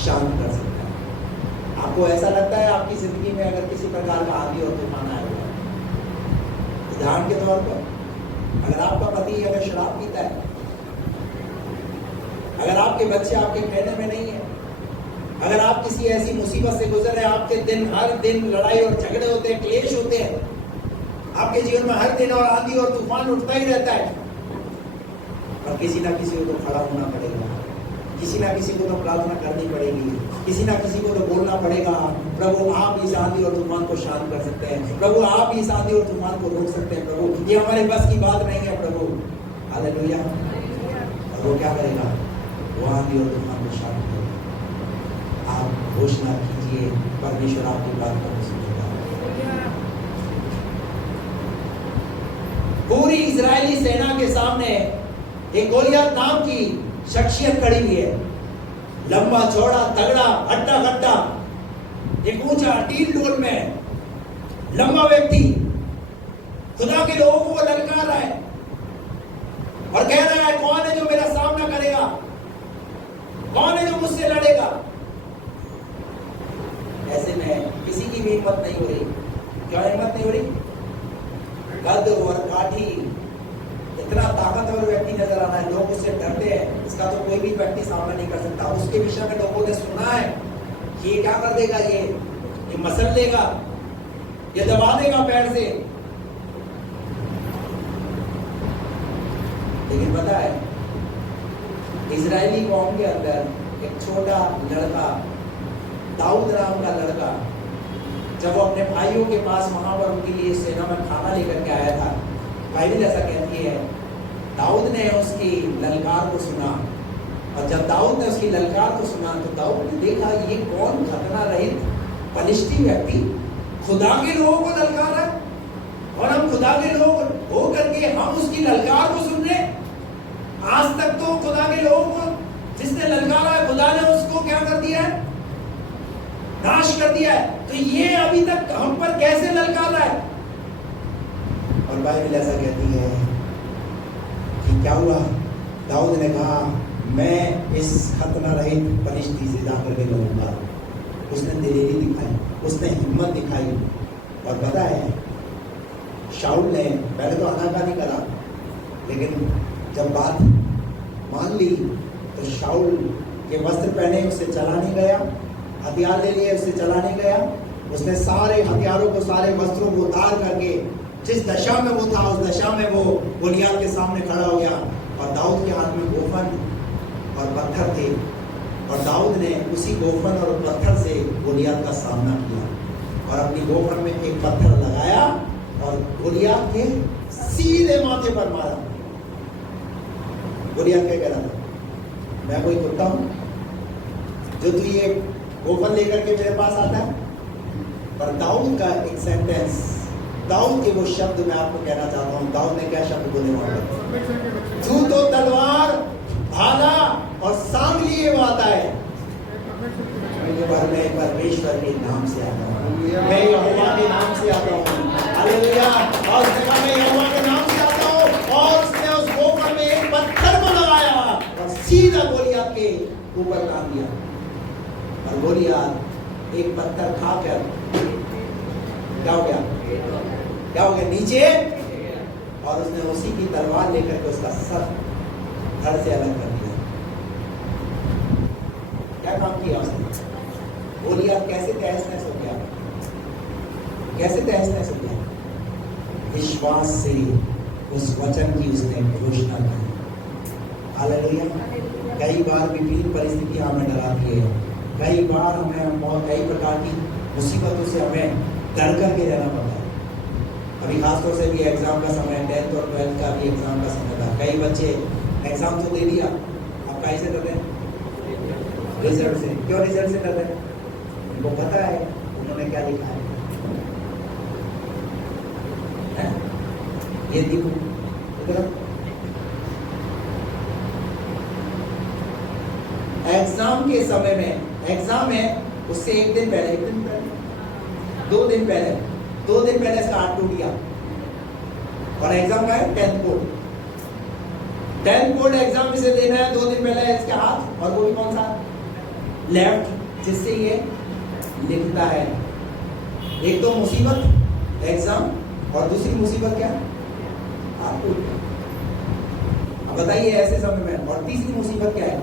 शांत कर सकता है। आपको ऐसा लगता है आपकी जिंदगी में अगर किसी प्रकार का आंधी और तूफान आया हुआ, उदाहरण के तौर पर अगर आपका पति अगर शराब पीता है, अगर आपके बच्चे आपके कहने में नहीं है, अगर आप किसी ऐसी मुसीबत से गुजर रहे हैं, आपके दिन हर दिन लड़ाई और झगड़े होते हैं, क्लेश होते हैं, आपके जीवन में हर दिन और आंधी और तूफान उठता ही रहता है, और किसी ना किसी को तो खड़ा होना पड़ेगा, किसी ना किसी को तो प्रार्थना करनी पड़ेगी, किसी ना किसी को तो बोलना पड़ेगा, प्रभु आप इस आंधी और तूफान को शांत कर सकते हैं, प्रभु आप इस आंधी और तूफान को रोक सकते हैं, प्रभु ये हमारे बस की बात नहीं है प्रभु। हालेलुया। और वो क्या करेगा? वो आंधी और तूफान को शांत करेगा। आप घोषणा कीजिए, परमेश्वर आपकी बात को सुनेगा। पूरी इजरायली सेना के सामने एक गोलियत नाम की शख्सियत खड़ी हुई है। लंबा चौड़ा तगड़ा हट्टा कट्टा, एक ऊंचा टील डोल में लंबा व्यक्ति खुदा के लोगों को ललकार रहा है और कह रहा है, कौन है जो मेरा सामना करेगा? कौन है जो मुझसे लड़ेगा? ऐसे में किसी की भी हिम्मत नहीं हो रही। क्या हिम्मत नहीं हो रही? गद और काठी, इतना ताकतवर व्यक्ति नजर आ रहा है, लोग उससे डरते हैं, इसका तो कोई भी व्यक्ति सामना नहीं कर सकता। उसके विषय में लोगों ने सुना है कि ये क्या कर देगा, ये मसल देगा, ये दबा देगा पैर से। लेकिन पता है, इजरायली कौम के अंदर एक छोटा लड़का, दाऊद नाम का लड़का, जब वो अपने भाइयों के पास वहां पर उनके लिए सेना में खाना लेकर के आया था, बाइबल ऐसा कहती है, दाऊद ने उसकी ललकार को सुना, और जब दाऊद ने उसकी ललकार को सुना तो दाऊद ने देखा ये कौन खतना रहित फलिश्ती व्यक्ति खुदा के लोगों को ललकार है, और हम खुदा के लोग हो करके हम उसकी ललकार को सुन रहे। आज तक तो खुदा के लोगों को जिसने ललकारा है, खुदा ने उसको क्या कर दिया है? नाश कर दिया है। तो ये अभी तक हम पर कैसे ललकार रहा है? और बाइबल ऐसा कहती है कि क्या हुआ? दाऊद ने कहा, मैं इस खतना रहित फलिश्ती से जाकर के लड़ूंगा। उसने दिलेरी दिखाई, उसने हिम्मत दिखाई। और पता है, शाऊल ने पहले तो आनाकानी करा, लेकिन जब बात मान ली तो शाऊल के वस्त्र पहने उसे चला नहीं गया, हथियार ले लिए उसे चला नहीं गया। उसने सारे हथियारों को, सारे वस्त्रों को उतार करके जिस दशा में वो था उस दशा में वो गोलियत के सामने खड़ा हो गया। और दाऊद के हाथ में गोफन और पत्थर थे, और दाऊद ने उसी गोफन और पत्थर से गोलियत का सामना किया, और अपनी गोफन में एक पत्थर लगाया और गोलियत के सीधे माथे पर मारा। गोलियत क्या कह रहा था? मैं कोई कुत्ता हूं जो तू ये गोफन लेकर के मेरे पास आता है? पर दाऊद का एक सेंटेंस, दाऊद के वो शब्द मैं आपको कहना चाहता हूं। दाऊद ने क्या शब्द बोले वहां पर? तू तो तलवार, भाला और सांग लिए वो आता है, पर मैं परमेश्वर के नाम से आता हूं, मैं यहोवा के नाम से आता हूं। हालेलुया। और उस जगह में यहोवा के नाम से आता हूं, और उसने उस गोफन में एक पत्थर को लगाया और सीधा गोलियत के ऊपर टांग दिया। और गोलियत एक पत्थर खाकर क्या हो गया? क्या हो गया? नीचे और उसने उसी की तलवार लेकर के उसका सर धड़ से अलग कर दिया। क्या काम किया उसने? बोलिए आप, कैसे तहस नहस हो गया? कैसे तहस नहस हो गया? विश्वास से उस वचन की उसने घोषणा की। हालेलुया। कई बार विपरीत परिस्थितियां हमें डराती है, कई बार हमें कई प्रकार की मुसीबतों से हमें डर करके रहना पड़ता है। अभी खासतौर से भी एग्जाम का समय, 10th और 12th का भी एग्जाम का समय था। कई बच्चे एग्जाम तो दे दिया, अब कैसे करते हैं? रिजल्ट से। क्यों रिजल्ट से करते हैं? उनको पता है उन्होंने क्या लिखा है। ये देखो एग्जाम के समय में, एग्जाम है उससे एक दिन पहले, 2 दिन पहले इसका हाथ टूट गया। और एग्जाम का है 10th board. 10th board exam इसे देना है 2 दिन पहले इसके हाथ, और वो भी कौन सा? लेफ्ट, जिससे ये लिखता है। एक तो मुसीबत एग्जाम, और दूसरी मुसीबत क्या? हाथ टूट गया। अब बताइए ऐसे समय में। और तीसरी मुसीबत क्या है?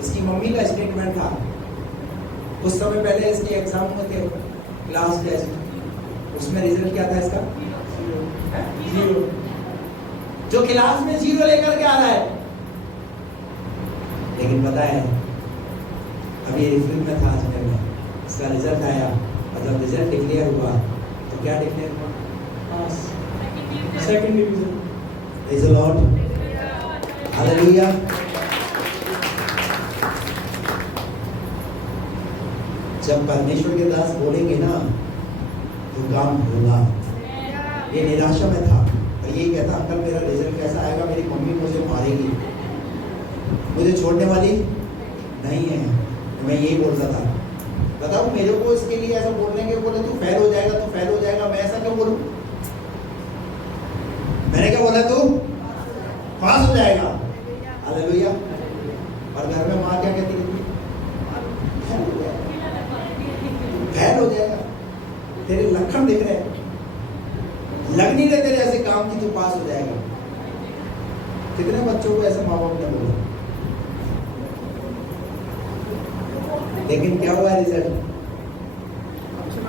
इसकी मम्मी का स्टेटमेंट था, कुछ समय पहले इसके एग्जाम में थे, क्लास टेस्ट, उसमें रिजल्ट क्या था इसका? 0। जो क्लास में 0 लेकर के आ रहा है। लेकिन पता है अभी रिजल्ट में था अजमेर में, इसका रिजल्ट आया, और जब रिजल्ट डिक्लेयर हुआ तो क्या डिक्लेयर हुआ? Pass, second division. Praise the lord, hallelujah. जब परमेश्वर के दास बोलेंगे ना तो काम होगा। ये निराशा में था और ये कहता, अंकल मेरा रिजल्ट कैसा आएगा, मेरी मम्मी मुझे मारेगी, मुझे छोड़ने वाली नहीं है। मैं यही बोल रहा था। बताओ मेरे को इसके लिए ऐसा बोलने के, बोले तू फेल हो जाएगा, तू फेल हो जाएगा, मैं ऐसा क्यों बोलूं? मैंने क्या बोला? तू पास हो जाएगा। हालेलुया। और घर में माँ क्या कहती है? फेल हो जाएगा, तेरे लक्षण दिख रहे हैं, लग नहीं रहे तेरे ऐसे काम की तू पास हो जाएगा। कितने बच्चों को ऐसे माँ बाप ने बोला? लेकिन क्या हुआ रिजल्ट?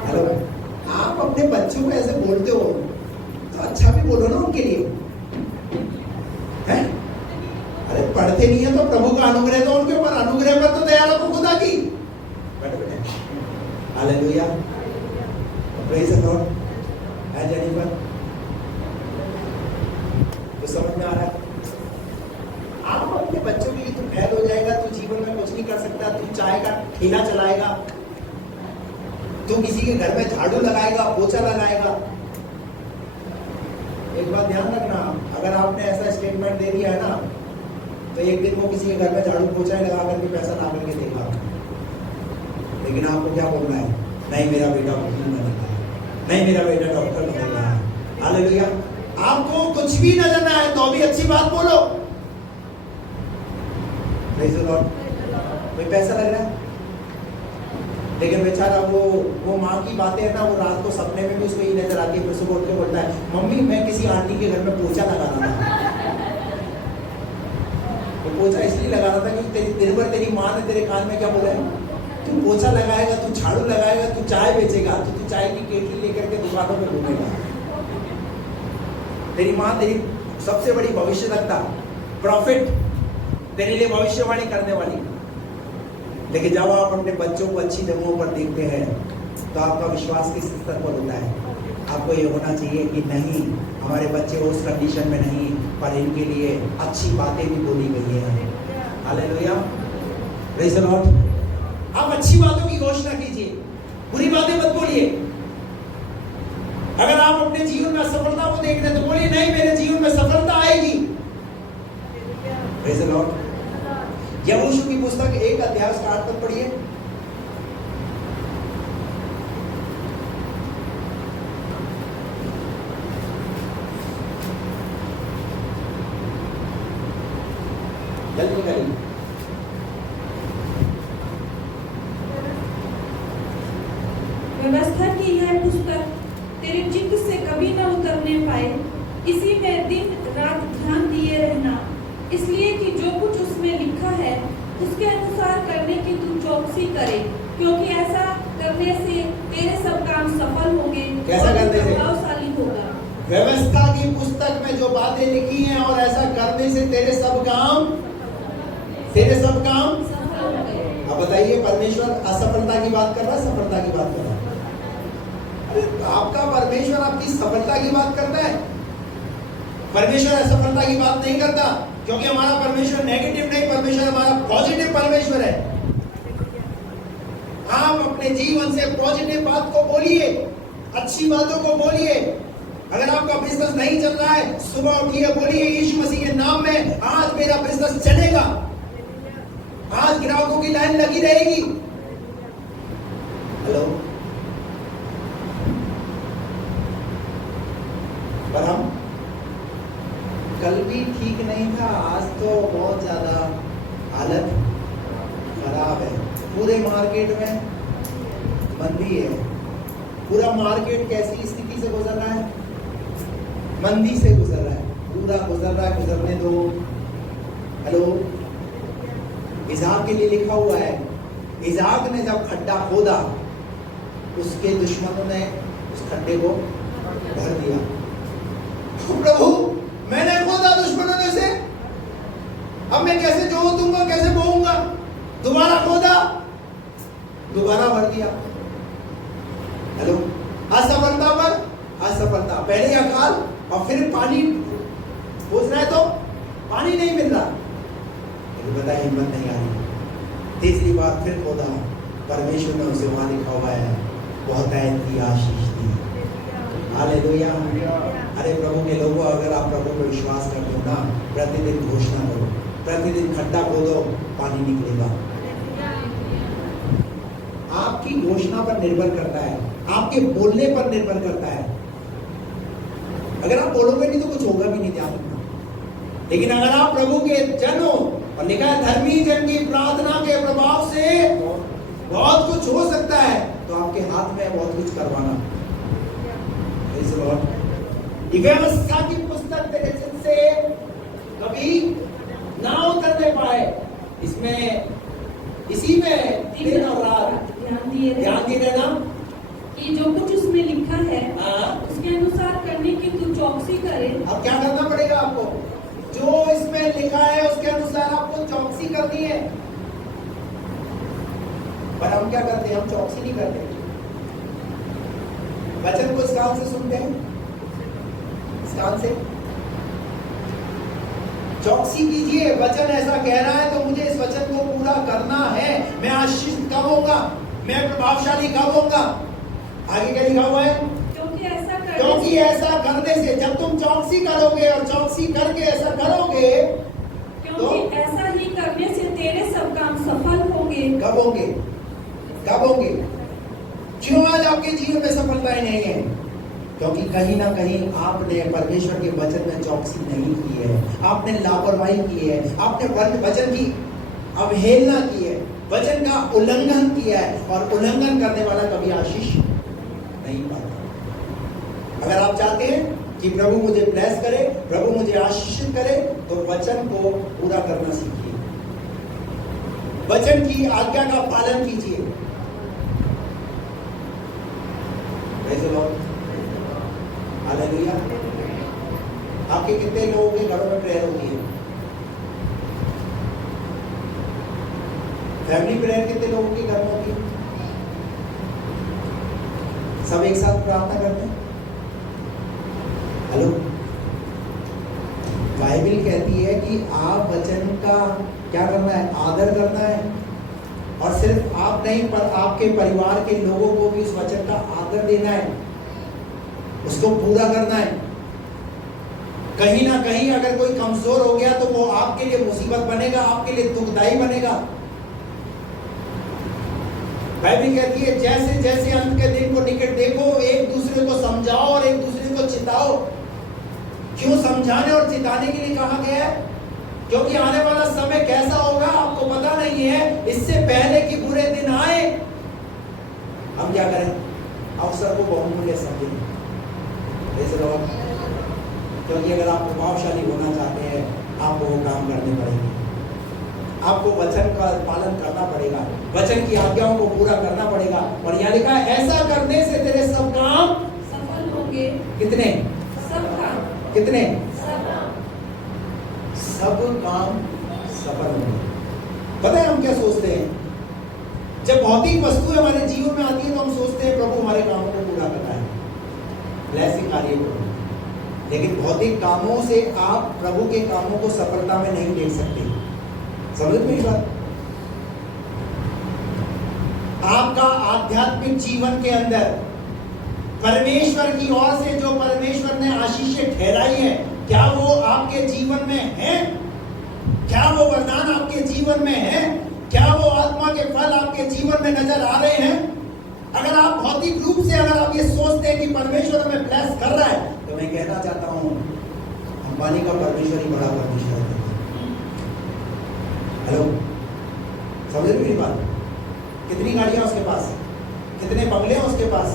हेलो, आप अपने बच्चों को ऐसे बोलते हो तो अच्छा भी बोलो ना उनके लिए, हैं? अरे पढ़ते नहीं है तो प्रभु का अनुग्रह तो उनके ऊपर, अनुग्रह पर तो दया रखो खुदा की। Hallelujah, praise the Lord. है जेनिफर, तो समझ में आ रहा है? आप अपने बच्चों के लिए, तू फेल हो जाएगा, तू जीवन में कुछ नहीं कर सकता, तू चाय का ठेला चलाएगा, तू किसी के घर में झाड़ू लगाएगा, पोछा लगाएगा। एक बात ध्यान रखना, अगर आपने ऐसा स्टेटमेंट दे दिया है ना, तो एक दिन वो किसी के घर में झाड़ू पोछा लगा करके पैसा ला करके देगा। लेकिन आपको क्या बोलना है? नहीं मेरा बेटा वकील बनेगा, नहीं मेरा बेटा डॉक्टर बनेगा। हालेलुया। आपको कुछ भी नजर ना आए तो भी अच्छी बात बोलो। Praise the Lord. कोई पैसा लग रहा है, लेकिन बेचारा वो माँ की बातें है ना, वो रात को सपने में भी उसको ये नजर आती है, फिर सुबह उठ के बोलता है, मम्मी मैं किसी आंटी के घर में पोछा लगा रहा था। वो पोछा इसलिए लगा रहा था क्योंकि तेरी दिन भर तेरी माँ ने तेरे कान में क्या बोला है? तू पोछा लगाएगा, तू झाड़ू लगाएगा, तू चाय बेचेगा, तू चाय की केटली लेकर के दुकानों में घूमेगा। तेरी माँ तेरी सबसे बड़ी भविष्यवक्ता, प्रॉफिट, तेरे लिए भविष्यवाणी करने वाली। लेकिन जब आप अपने बच्चों को अच्छी जगहों पर देखते हैं तो आपका विश्वास किस स्तर पर होता है? आपको ये होना चाहिए कि नहीं, हमारे बच्चे उस कंडीशन में नहीं, पर इनके लिए अच्छी बातें भी बोली गई है। Hallelujah, praise the Lord. आप अच्छी बातों की घोषणा कीजिए, बुरी बातें मत बोलिए। अगर आप अपने जीवन में असफलता को देख रहे हैं तो बोलिए, नहीं मेरे जीवन में सफलता आएगी। Praise the Lord. यहोशू की पुस्तक 1 अध्याय 8 तक पढ़िए। जल्दी करिए। व्यवस्था की यह पुस्तक तेरे चित्त से कभी न उतरने पाए, इसी में दिन कैसा करने से? प्रभावशाली होगा। व्यवस्था की पुस्तक में जो बातें लिखी हैं और ऐसा करने से तेरे सब काम सफल हो गए। अब बताइए, परमेश्वर असफलता की बात कर रहा है, सफलता की बात कर रहा है? अरे आपका परमेश्वर आपकी सफलता की बात करता है। परमेश्वर असफलता की बात नहीं करता, क्योंकि हमारा परमेश्वर नेगेटिव नहीं, परमेश्वर हमारा पॉजिटिव परमेश्वर है। आप अपने जीवन से पॉजिटिव बात को बोलिए, अच्छी बातों को बोलिए। अगर आपका बिजनेस नहीं चल रहा है, सुबह उठिए, बोलिए यीशु मसीह के नाम में आज मेरा बिजनेस चलेगा, आज ग्राहकों की लाइन लगी रहेगी। हेलो, पर हम कल भी ठीक नहीं था, आज तो बहुत ज्यादा हालत खराब है। पूरे मार्केट में मंदी है। पूरा मार्केट कैसी स्थिति से गुजर रहा है? मंदी से गुजर रहा है। पूरा गुजर रहा है, गुजरने दो। हेलो, इज़हाक के लिए लिखा हुआ है, इज़हाक ने जब खड्डा खोदा, उसके दुश्मनों ने उस खड्डे को भर दिया। प्रभु, मैंने खोदा, दुश्मनों ने से, अब मैं कैसे जो दूंगा, कैसे बोऊंगा? दोबारा खोदा, दोबारा भर दिया। हेलो, असफलता पर असफलता, पहले अकाल और फिर पानी पूछ रहा है तो पानी नहीं मिल रहा। बता, हिम्मत नहीं आ रही। तीसरी बार फिर खोदा, परमेश्वर ने उसे वहां लिखा हुआ है, बहुतायत की आशीष दी। हालेलुया। अरे प्रभु के लोगों, अगर आप प्रभु पर विश्वास करते हो ना, प्रतिदिन घोषणा करो, प्रतिदिन खड्डा खोदो, पानी निकलेगा। आपकी घोषणा पर निर्भर करता है, आपके बोलने पर निर्भर करता है। अगर आप बोलोगे नहीं तो कुछ होगा भी नहीं, ध्यान रखना। लेकिन अगर आप प्रभु के जन हो, और लिखा है धर्मी जन की प्रार्थना के प्रभाव से बहुत कुछ हो सकता है, तो आपके हाथ में बहुत कुछ करवाना। व्यवस्था की पुस्तक तेरे चित्त से कभी ना उतरने पाए, इसमें इसी में दिन और रात ध्यान दिए रहना कि जो कुछ उसमें लिखा है उसके अनुसार करने की तू चौकसी करे। अब क्या करना पड़ेगा आपको? जो इसमें लिखा है उसके अनुसार आपको चौकसी करनी है। पर हम क्या करते हैं? हम चौकसी नहीं करते। वचन को इस कान से सुनते हैं, इस कान से चौकसी कीजिए। वचन ऐसा कह रहा है तो मुझे इस वचन को पूरा करना है। मैं आशीषित कब होगा? मैं प्रभावशाली कब होगा? आगे क्या लिखा हुआ है? क्योंकि ऐसा करने से, जब तुम चौकसी करोगे और चौकसी करके ऐसा करोगे, क्योंकि ऐसा ही करने से तेरे सब काम सफल होंगे। कब होंगे? कब होंगे? क्यों आज आपके जीवन में सफलताएं नहीं है? क्योंकि कहीं ना कहीं आपने परमेश्वर के वचन में चौकसी नहीं की है, आपने लापरवाही की है, आपने वचन की अवहेलना की है, वचन का उल्लंघन किया है, और उल्लंघन करने वाला कभी आशीष नहीं पाता। अगर आप चाहते हैं कि प्रभु मुझे ब्लेस करे, प्रभु मुझे आशीषित करे, तो वचन को पूरा करना सीखिए, वचन की आज्ञा का पालन कीजिए। हालेलुया। आपके कितने लोगों के घरों में प्रेयर होती है? फैमिली प्रेयर कितने लोगों के घर में होती है? सब एक साथ प्रार्थना करते हैं। हेलो, बाइबल कहती है कि आप वचन का क्या करना है? आदर करना है, और सिर्फ आप नहीं पर आपके परिवार के लोगों को भी उस वचन का आदर देना है, उसको पूरा करना है। कहीं ना कहीं अगर कोई कमजोर हो गया तो वो आपके लिए मुसीबत बनेगा, आपके लिए दुखदाई बनेगा। बाइबल कहती है जैसे जैसे अंत के दिन को निकट देखो, एक दूसरे को समझाओ और एक दूसरे को चिताओ। क्यों समझाने और चिताने के लिए कहा गया है? क्योंकि आने वाला समय कैसा होगा आपको पता नहीं है। इससे पहले कि बुरे दिन आए, हम क्या करें? अवसर को बहुमूल्य समझें। क्योंकि अगर आप प्रभावशाली होना चाहते हैं, आपको वो काम करने पड़ेंगे, आपको वचन का पालन करना पड़ेगा, वचन की आज्ञाओं को पूरा करना पड़ेगा। और यहाँ लिखा है ऐसा करने से तेरे सब काम कितने? सब काम, कितने? सब काम, सब काम सफल होंगे। पता है हम क्या सोचते हैं? जब भौतिक वस्तुएं हमारे जीवन में आती है तो हम सोचते हैं प्रभु हमारे कामों को पूरा करना है, ब्लेसिंग कार्य करो। लेकिन भौतिक कामों से आप प्रभु के कामों को सफलता में नहीं देख सकते। समझ मेरी बात? आपका आध्यात्मिक जीवन के अंदर परमेश्वर की ओर से जो परमेश्वर ने आशीषें ठहराई है, क्या वो आपके जीवन में है? क्या वो वरदान आपके जीवन में है? क्या वो आत्मा के फल आपके जीवन में नजर आ रहे हैं? अगर आप भौतिक रूप से अगर आप ये सोचते हैं कि परमेश्वर हमें ब्लेस कर रहा है, तो मैं कहना चाहता हूं अंबानी का परमेश्वर ही बड़ा परमेश्वर है। हेलो, समझ रहे मेरी बात? कितनी गाड़ियां उसके पास, कितने बंगले हैं उसके पास,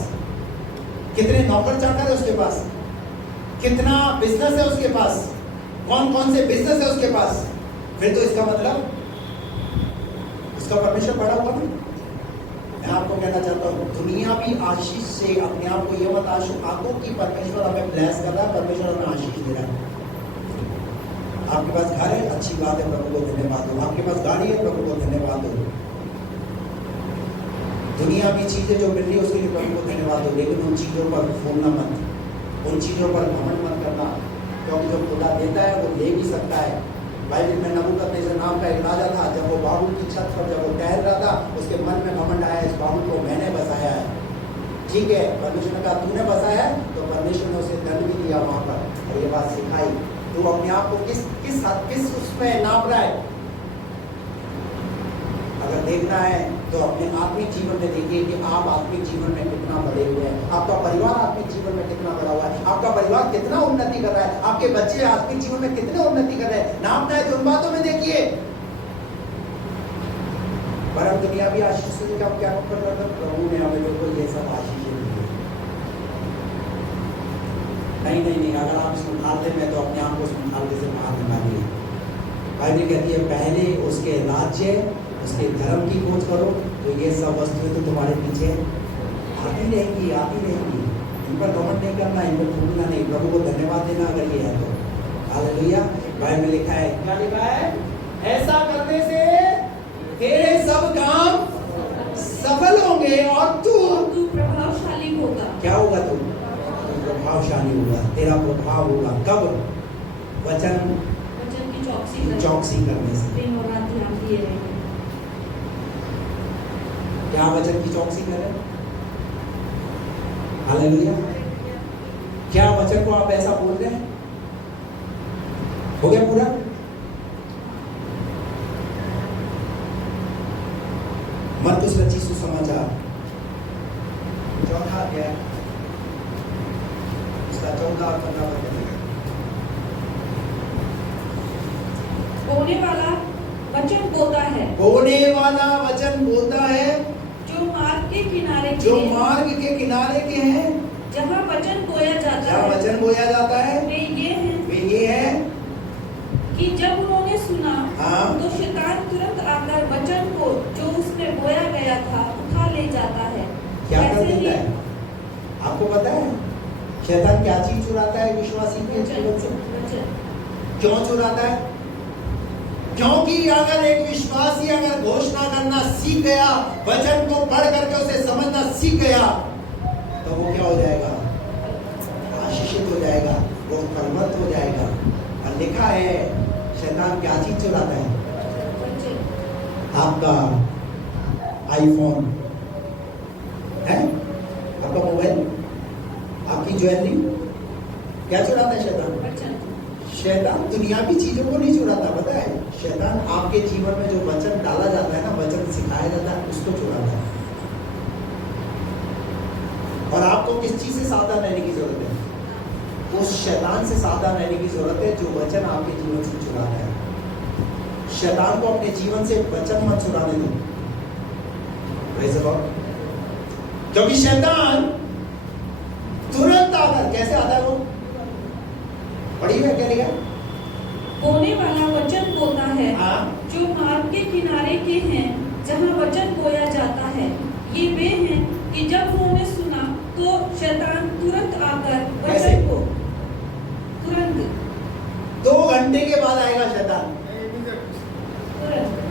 कितने नौकर चाकर है उसके पास, कितना बिजनेस है उसके पास, कौन कौन से बिजनेस है उसके पास। फिर तो इसका मतलब उसका परमेश्वर बड़ा हुआ ना। मैं आपको कहना चाहता हूँ दुनिया भी आशीष से अपने आप को ये मत आंको कि परमेश्वर हमें ब्लेस कर रहा है, परमेश्वर हमें आशीष दे रहा है। आपके पास घर है, अच्छी बात है, प्रभु को धन्यवाद हो। आपके पास गाड़ी है, प्रभु को धन्यवाद हो। दुनिया की चीजें जो मिल रही है उसके लिए प्रभु को धन्यवाद हो। लेकिन उन चीजों पर फूलना मत, उन चीजों पर घमंड मत करना, क्योंकि जो खुदा देता है वो ले भी सकता है। बाइबल में नबूकदनेस्सर नाम का एक राजा था, जब वो बाबुल की छत पर जब वो टहल रहा था, उसके मन में घमंड आया, इस बाबुल को मैंने बसाया है। ठीक है, परमेश्वर ने कहा तूने बसाया है, तो परमेश्वर ने उसे दंड भी दिया वहां पर और ये बात सिखाई, तू अपने आप को किस उसमें नाप रहा है। अगर देखना है तो अपने आत्मिक जीवन में देखिए कि आप आत्मिक जीवन में कितना बढ़े हुए हैं, आपका परिवार आत्मिक जीवन में कितना बढ़ा हुआ है, आपका परिवार कितना उन्नति कर रहा है, आपके बच्चे आत्मिक जीवन में कितने उन्नति कर रहे हैं। नापना है तो उन बातों में देखिए। पर हम दुनिया भी आशीष से क्या कर रहा था, प्रभु ने हमें लोगों को ये सब आशीष दी। नहीं, अगर आप इसमें ढालते में तो अपने आप को उसमें ढालते से बाहर निकालिए। बाइबल कहती है पहले उसके राज्य उसके धर्म की खोज करो, तो ये सब वस्तुएं तो तुम्हारे पीछे आती रहेंगी। इन पर घमंड नहीं करना, इन पर फूलना नहीं, प्रभु को धन्यवाद देना अगर ये है तो। हालेलुया। बाइबल में लिखा है, क्या लिखा है? ऐसा करने से तेरे सब काम सफल होंगे और तू प्रभावशाली होगा। क्या होगा? तू प्रभावशाली होगा, तेरा प्रभाव होगा। कब? वचन की चौकसी करने से। दिन और रात ध्यान दिए रहेंगे। क्या वचन की चौकसी करें? हालेलुया। क्या वचन को आप ऐसा बोल रहे हैं? हो गया पूरा? मरकुस रचित सुसमाचार 4 अध्याय उसका 14 और 15 पद। बोने वाला वचन बोता है, बोने वाला वचन बोता है, जो मार्ग के किनारे के हैं, जहाँ वचन बोया जाता है, वे ये हैं कि जब उन्होंने सुना, हाँ, तो शैतान तुरंत आकर वचन को जो उसमें बोया गया था उठा ले जाता है। क्या कर देता है? आपको पता है शैतान क्या चीज चुराता है विश्वासी के जीवन से? क्यों चुराता है? क्योंकि अगर एक विश्वासी अगर घोषणा करना सीख गया, वचन को पढ़ करके उसे समझना सीख गया, तो वो क्या हो जाएगा? आशीषित हो जाएगा, वो फलवंत हो जाएगा। और लिखा है शैतान क्या चीज चुराता है? आपका आईफोन है, आपका मोबाइल, आपकी ज्वेलरी, क्या चुराता है शैतान? शैतान दुनियावी चीजों को नहीं चुराता, पता है? शैतान आपके जीवन में जो वचन डाला जाता है ना, वचन सिखाया जाता है, उसको चुराता है। और आपको किस चीज से सावधान रहने की जरूरत है? उस शैतान से सावधान रहने की जरूरत है जो वचन आपके जीवन से चुराता है। शैतान को अपने जीवन से वचन मत चुराने दो, क्योंकि शैतान तुरंत आकर कैसे आता है? वो पढ़ी है क्या लिखा? बोने वाला वचन बोता है, जो मार्ग के किनारे के हैं, जहाँ वचन बोया जाता है। ये वे हैं कि जब उन्होंने सुना तो शैतान तुरंत आकर वचन घंटे के बाद आएगा शैतान। तुरंत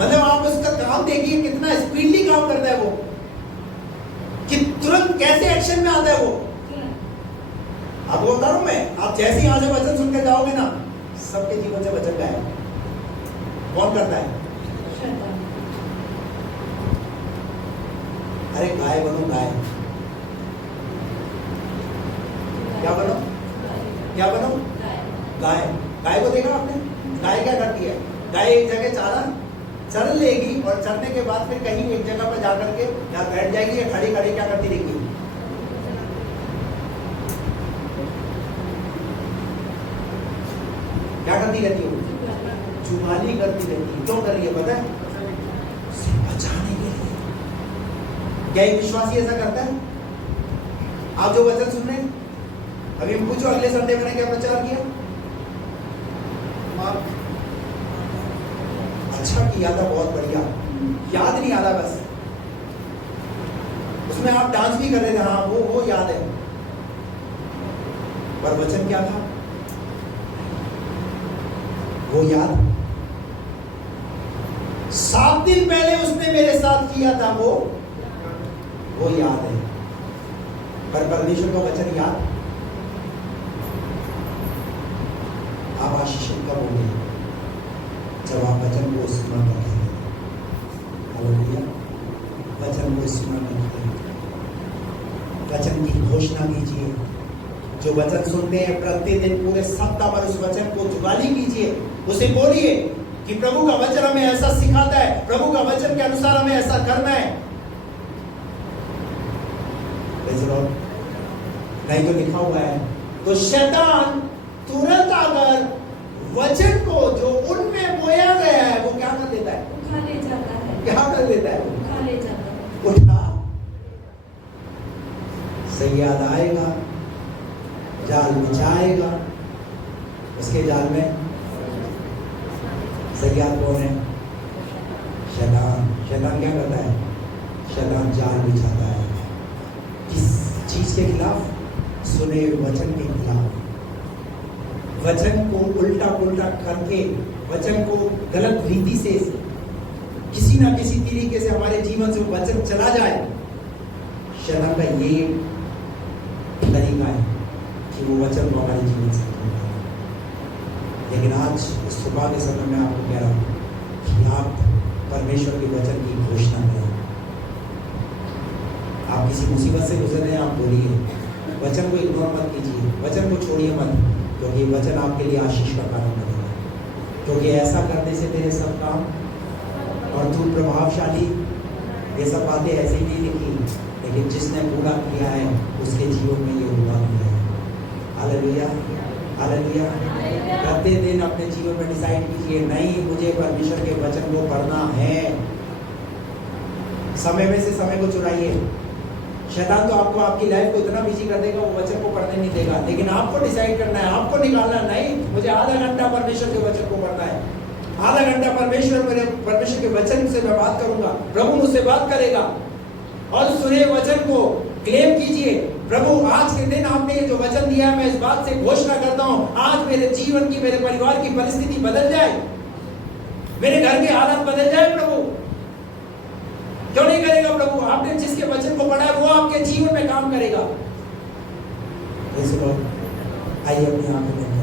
मतलब आप उसका काम देखिए कितना स्पीडली काम करता है वो, कि तुरंत कैसे एक्शन में आता है वो। तुरंत आपको बता रहा हूं मैं, आप जैसे यहां से वचन सुनकर जाओगे ना, सबके जीवन से वचन गायब। कौन करता है? शैतान। अरे गाय बनो, गाय। क्या बनो? क्या बनो? गाय। गाय को देखा आपने? गाय क्या करती है? गाय एक जगह चारा चर लेगी और चरने के बाद फिर कहीं एक जगह पर जाकर के या बैठ जाएगी या खड़ी खड़ी क्या करती रहेगी? क्या करती रहती है? चुगाली करती रहती है। क्यों कर रही है पता है? उसे बचाने के लिए। क्या एक विश्वासी ऐसा करता है? आप जो वचन सुन रहे हैं, अभी हम पूछो अगले संडे मैंने क्या प्रचार किया? अच्छा किया था, बहुत बढ़िया। याद नहीं आ रहा बस, उसमें आप डांस भी कर रहे थे, हाँ वो याद है, पर वचन क्या था वो याद? 7 दिन पहले उसने मेरे साथ किया था वो याद है, पर परमेश्वर का वचन याद? आप आशीषित कब होंगे? जब आप वचन को स्मरण रखेंगे। हालेलुया। वचन को स्मरण रखेंगे, वचन की घोषणा कीजिए। जो वचन सुनते हैं प्रतिदिन पूरे सप्ताह भर उस वचन को जुगाली कीजिए। उसे बोलिए कि प्रभु का वचन हमें ऐसा सिखाता है, प्रभु का वचन के अनुसार हमें ऐसा करना है। नहीं तो लिखा हुआ है, तो शैतान तुरंत आकर वचन को जो उनमें बोया गया है वो क्या कर देता है? उठा ले जाता है। क्या कर देता है? उठा ले जाता है। उठा। सैयाद आएगा, जाल बिछाएगा, उसके जाल में सैयाद कौन है? शैतान। शैतान क्या करता है? शैतान जाल बिछाता है। किस चीज के खिलाफ? सुने वचन के खिलाफ। वचन को उल्टा पुल्टा करके, वचन को गलत रीति से किसी ना किसी तरीके से हमारे जीवन से वचन चला जाए। शैतान का ये तरीका है कि वो वचन को हमारे जीवन से निकाले। लेकिन आज सुबह के समय में आपको कह रहा हूं कि आप परमेश्वर के वचन की घोषणा करें। आप किसी मुसीबत से गुजर रहे हैं, आप बोलिए, वचन को इग्नोर मत कीजिए, वचन को छोड़िए मत, क्योंकि वचन आपके लिए आशीष का कारण बनेगा। क्योंकि ऐसा करने से तेरे सब काम और तू प्रभावशाली, ये सब बातें ऐसे ही नहीं लिखी, लेकिन जिसने पूरा किया है उसके जीवन में ये हुआ है। Hallelujah, hallelujah. प्रतिदिन अपने जीवन में डिसाइड कीजिए, नहीं मुझे परमेश्वर के वचन को पढ़ना है। समय में से समय को चुराइए। शैतान तो आपको आपकी लाइफ को इतना बिजी कर देगा, वो वचन को पढ़ने नहीं देगा, लेकिन आपको डिसाइड करना है, आपको निकालना, नहीं मुझे आधा घंटा परमेश्वर के वचन को पढ़ना है, आधा घंटा परमेश्वर के वचन से मैं बात करूंगा, प्रभु मुझसे बात करेगा। और सुने वचन को क्लेम कीजिए, प्रभु आज के दिन आपने ये जो वचन दिया है, मैं इस बात से घोषणा करता हूं, आज मेरे जीवन की, मेरे परिवार की परिस्थिति बदल जाए, मेरे घर की हालत बदल जाए। प्रभु क्यों नहीं करेगा? प्रभु आपने जिसके वचन को पढ़ा है वो आपके जीवन में काम करेगा। आइए अपनी आंखें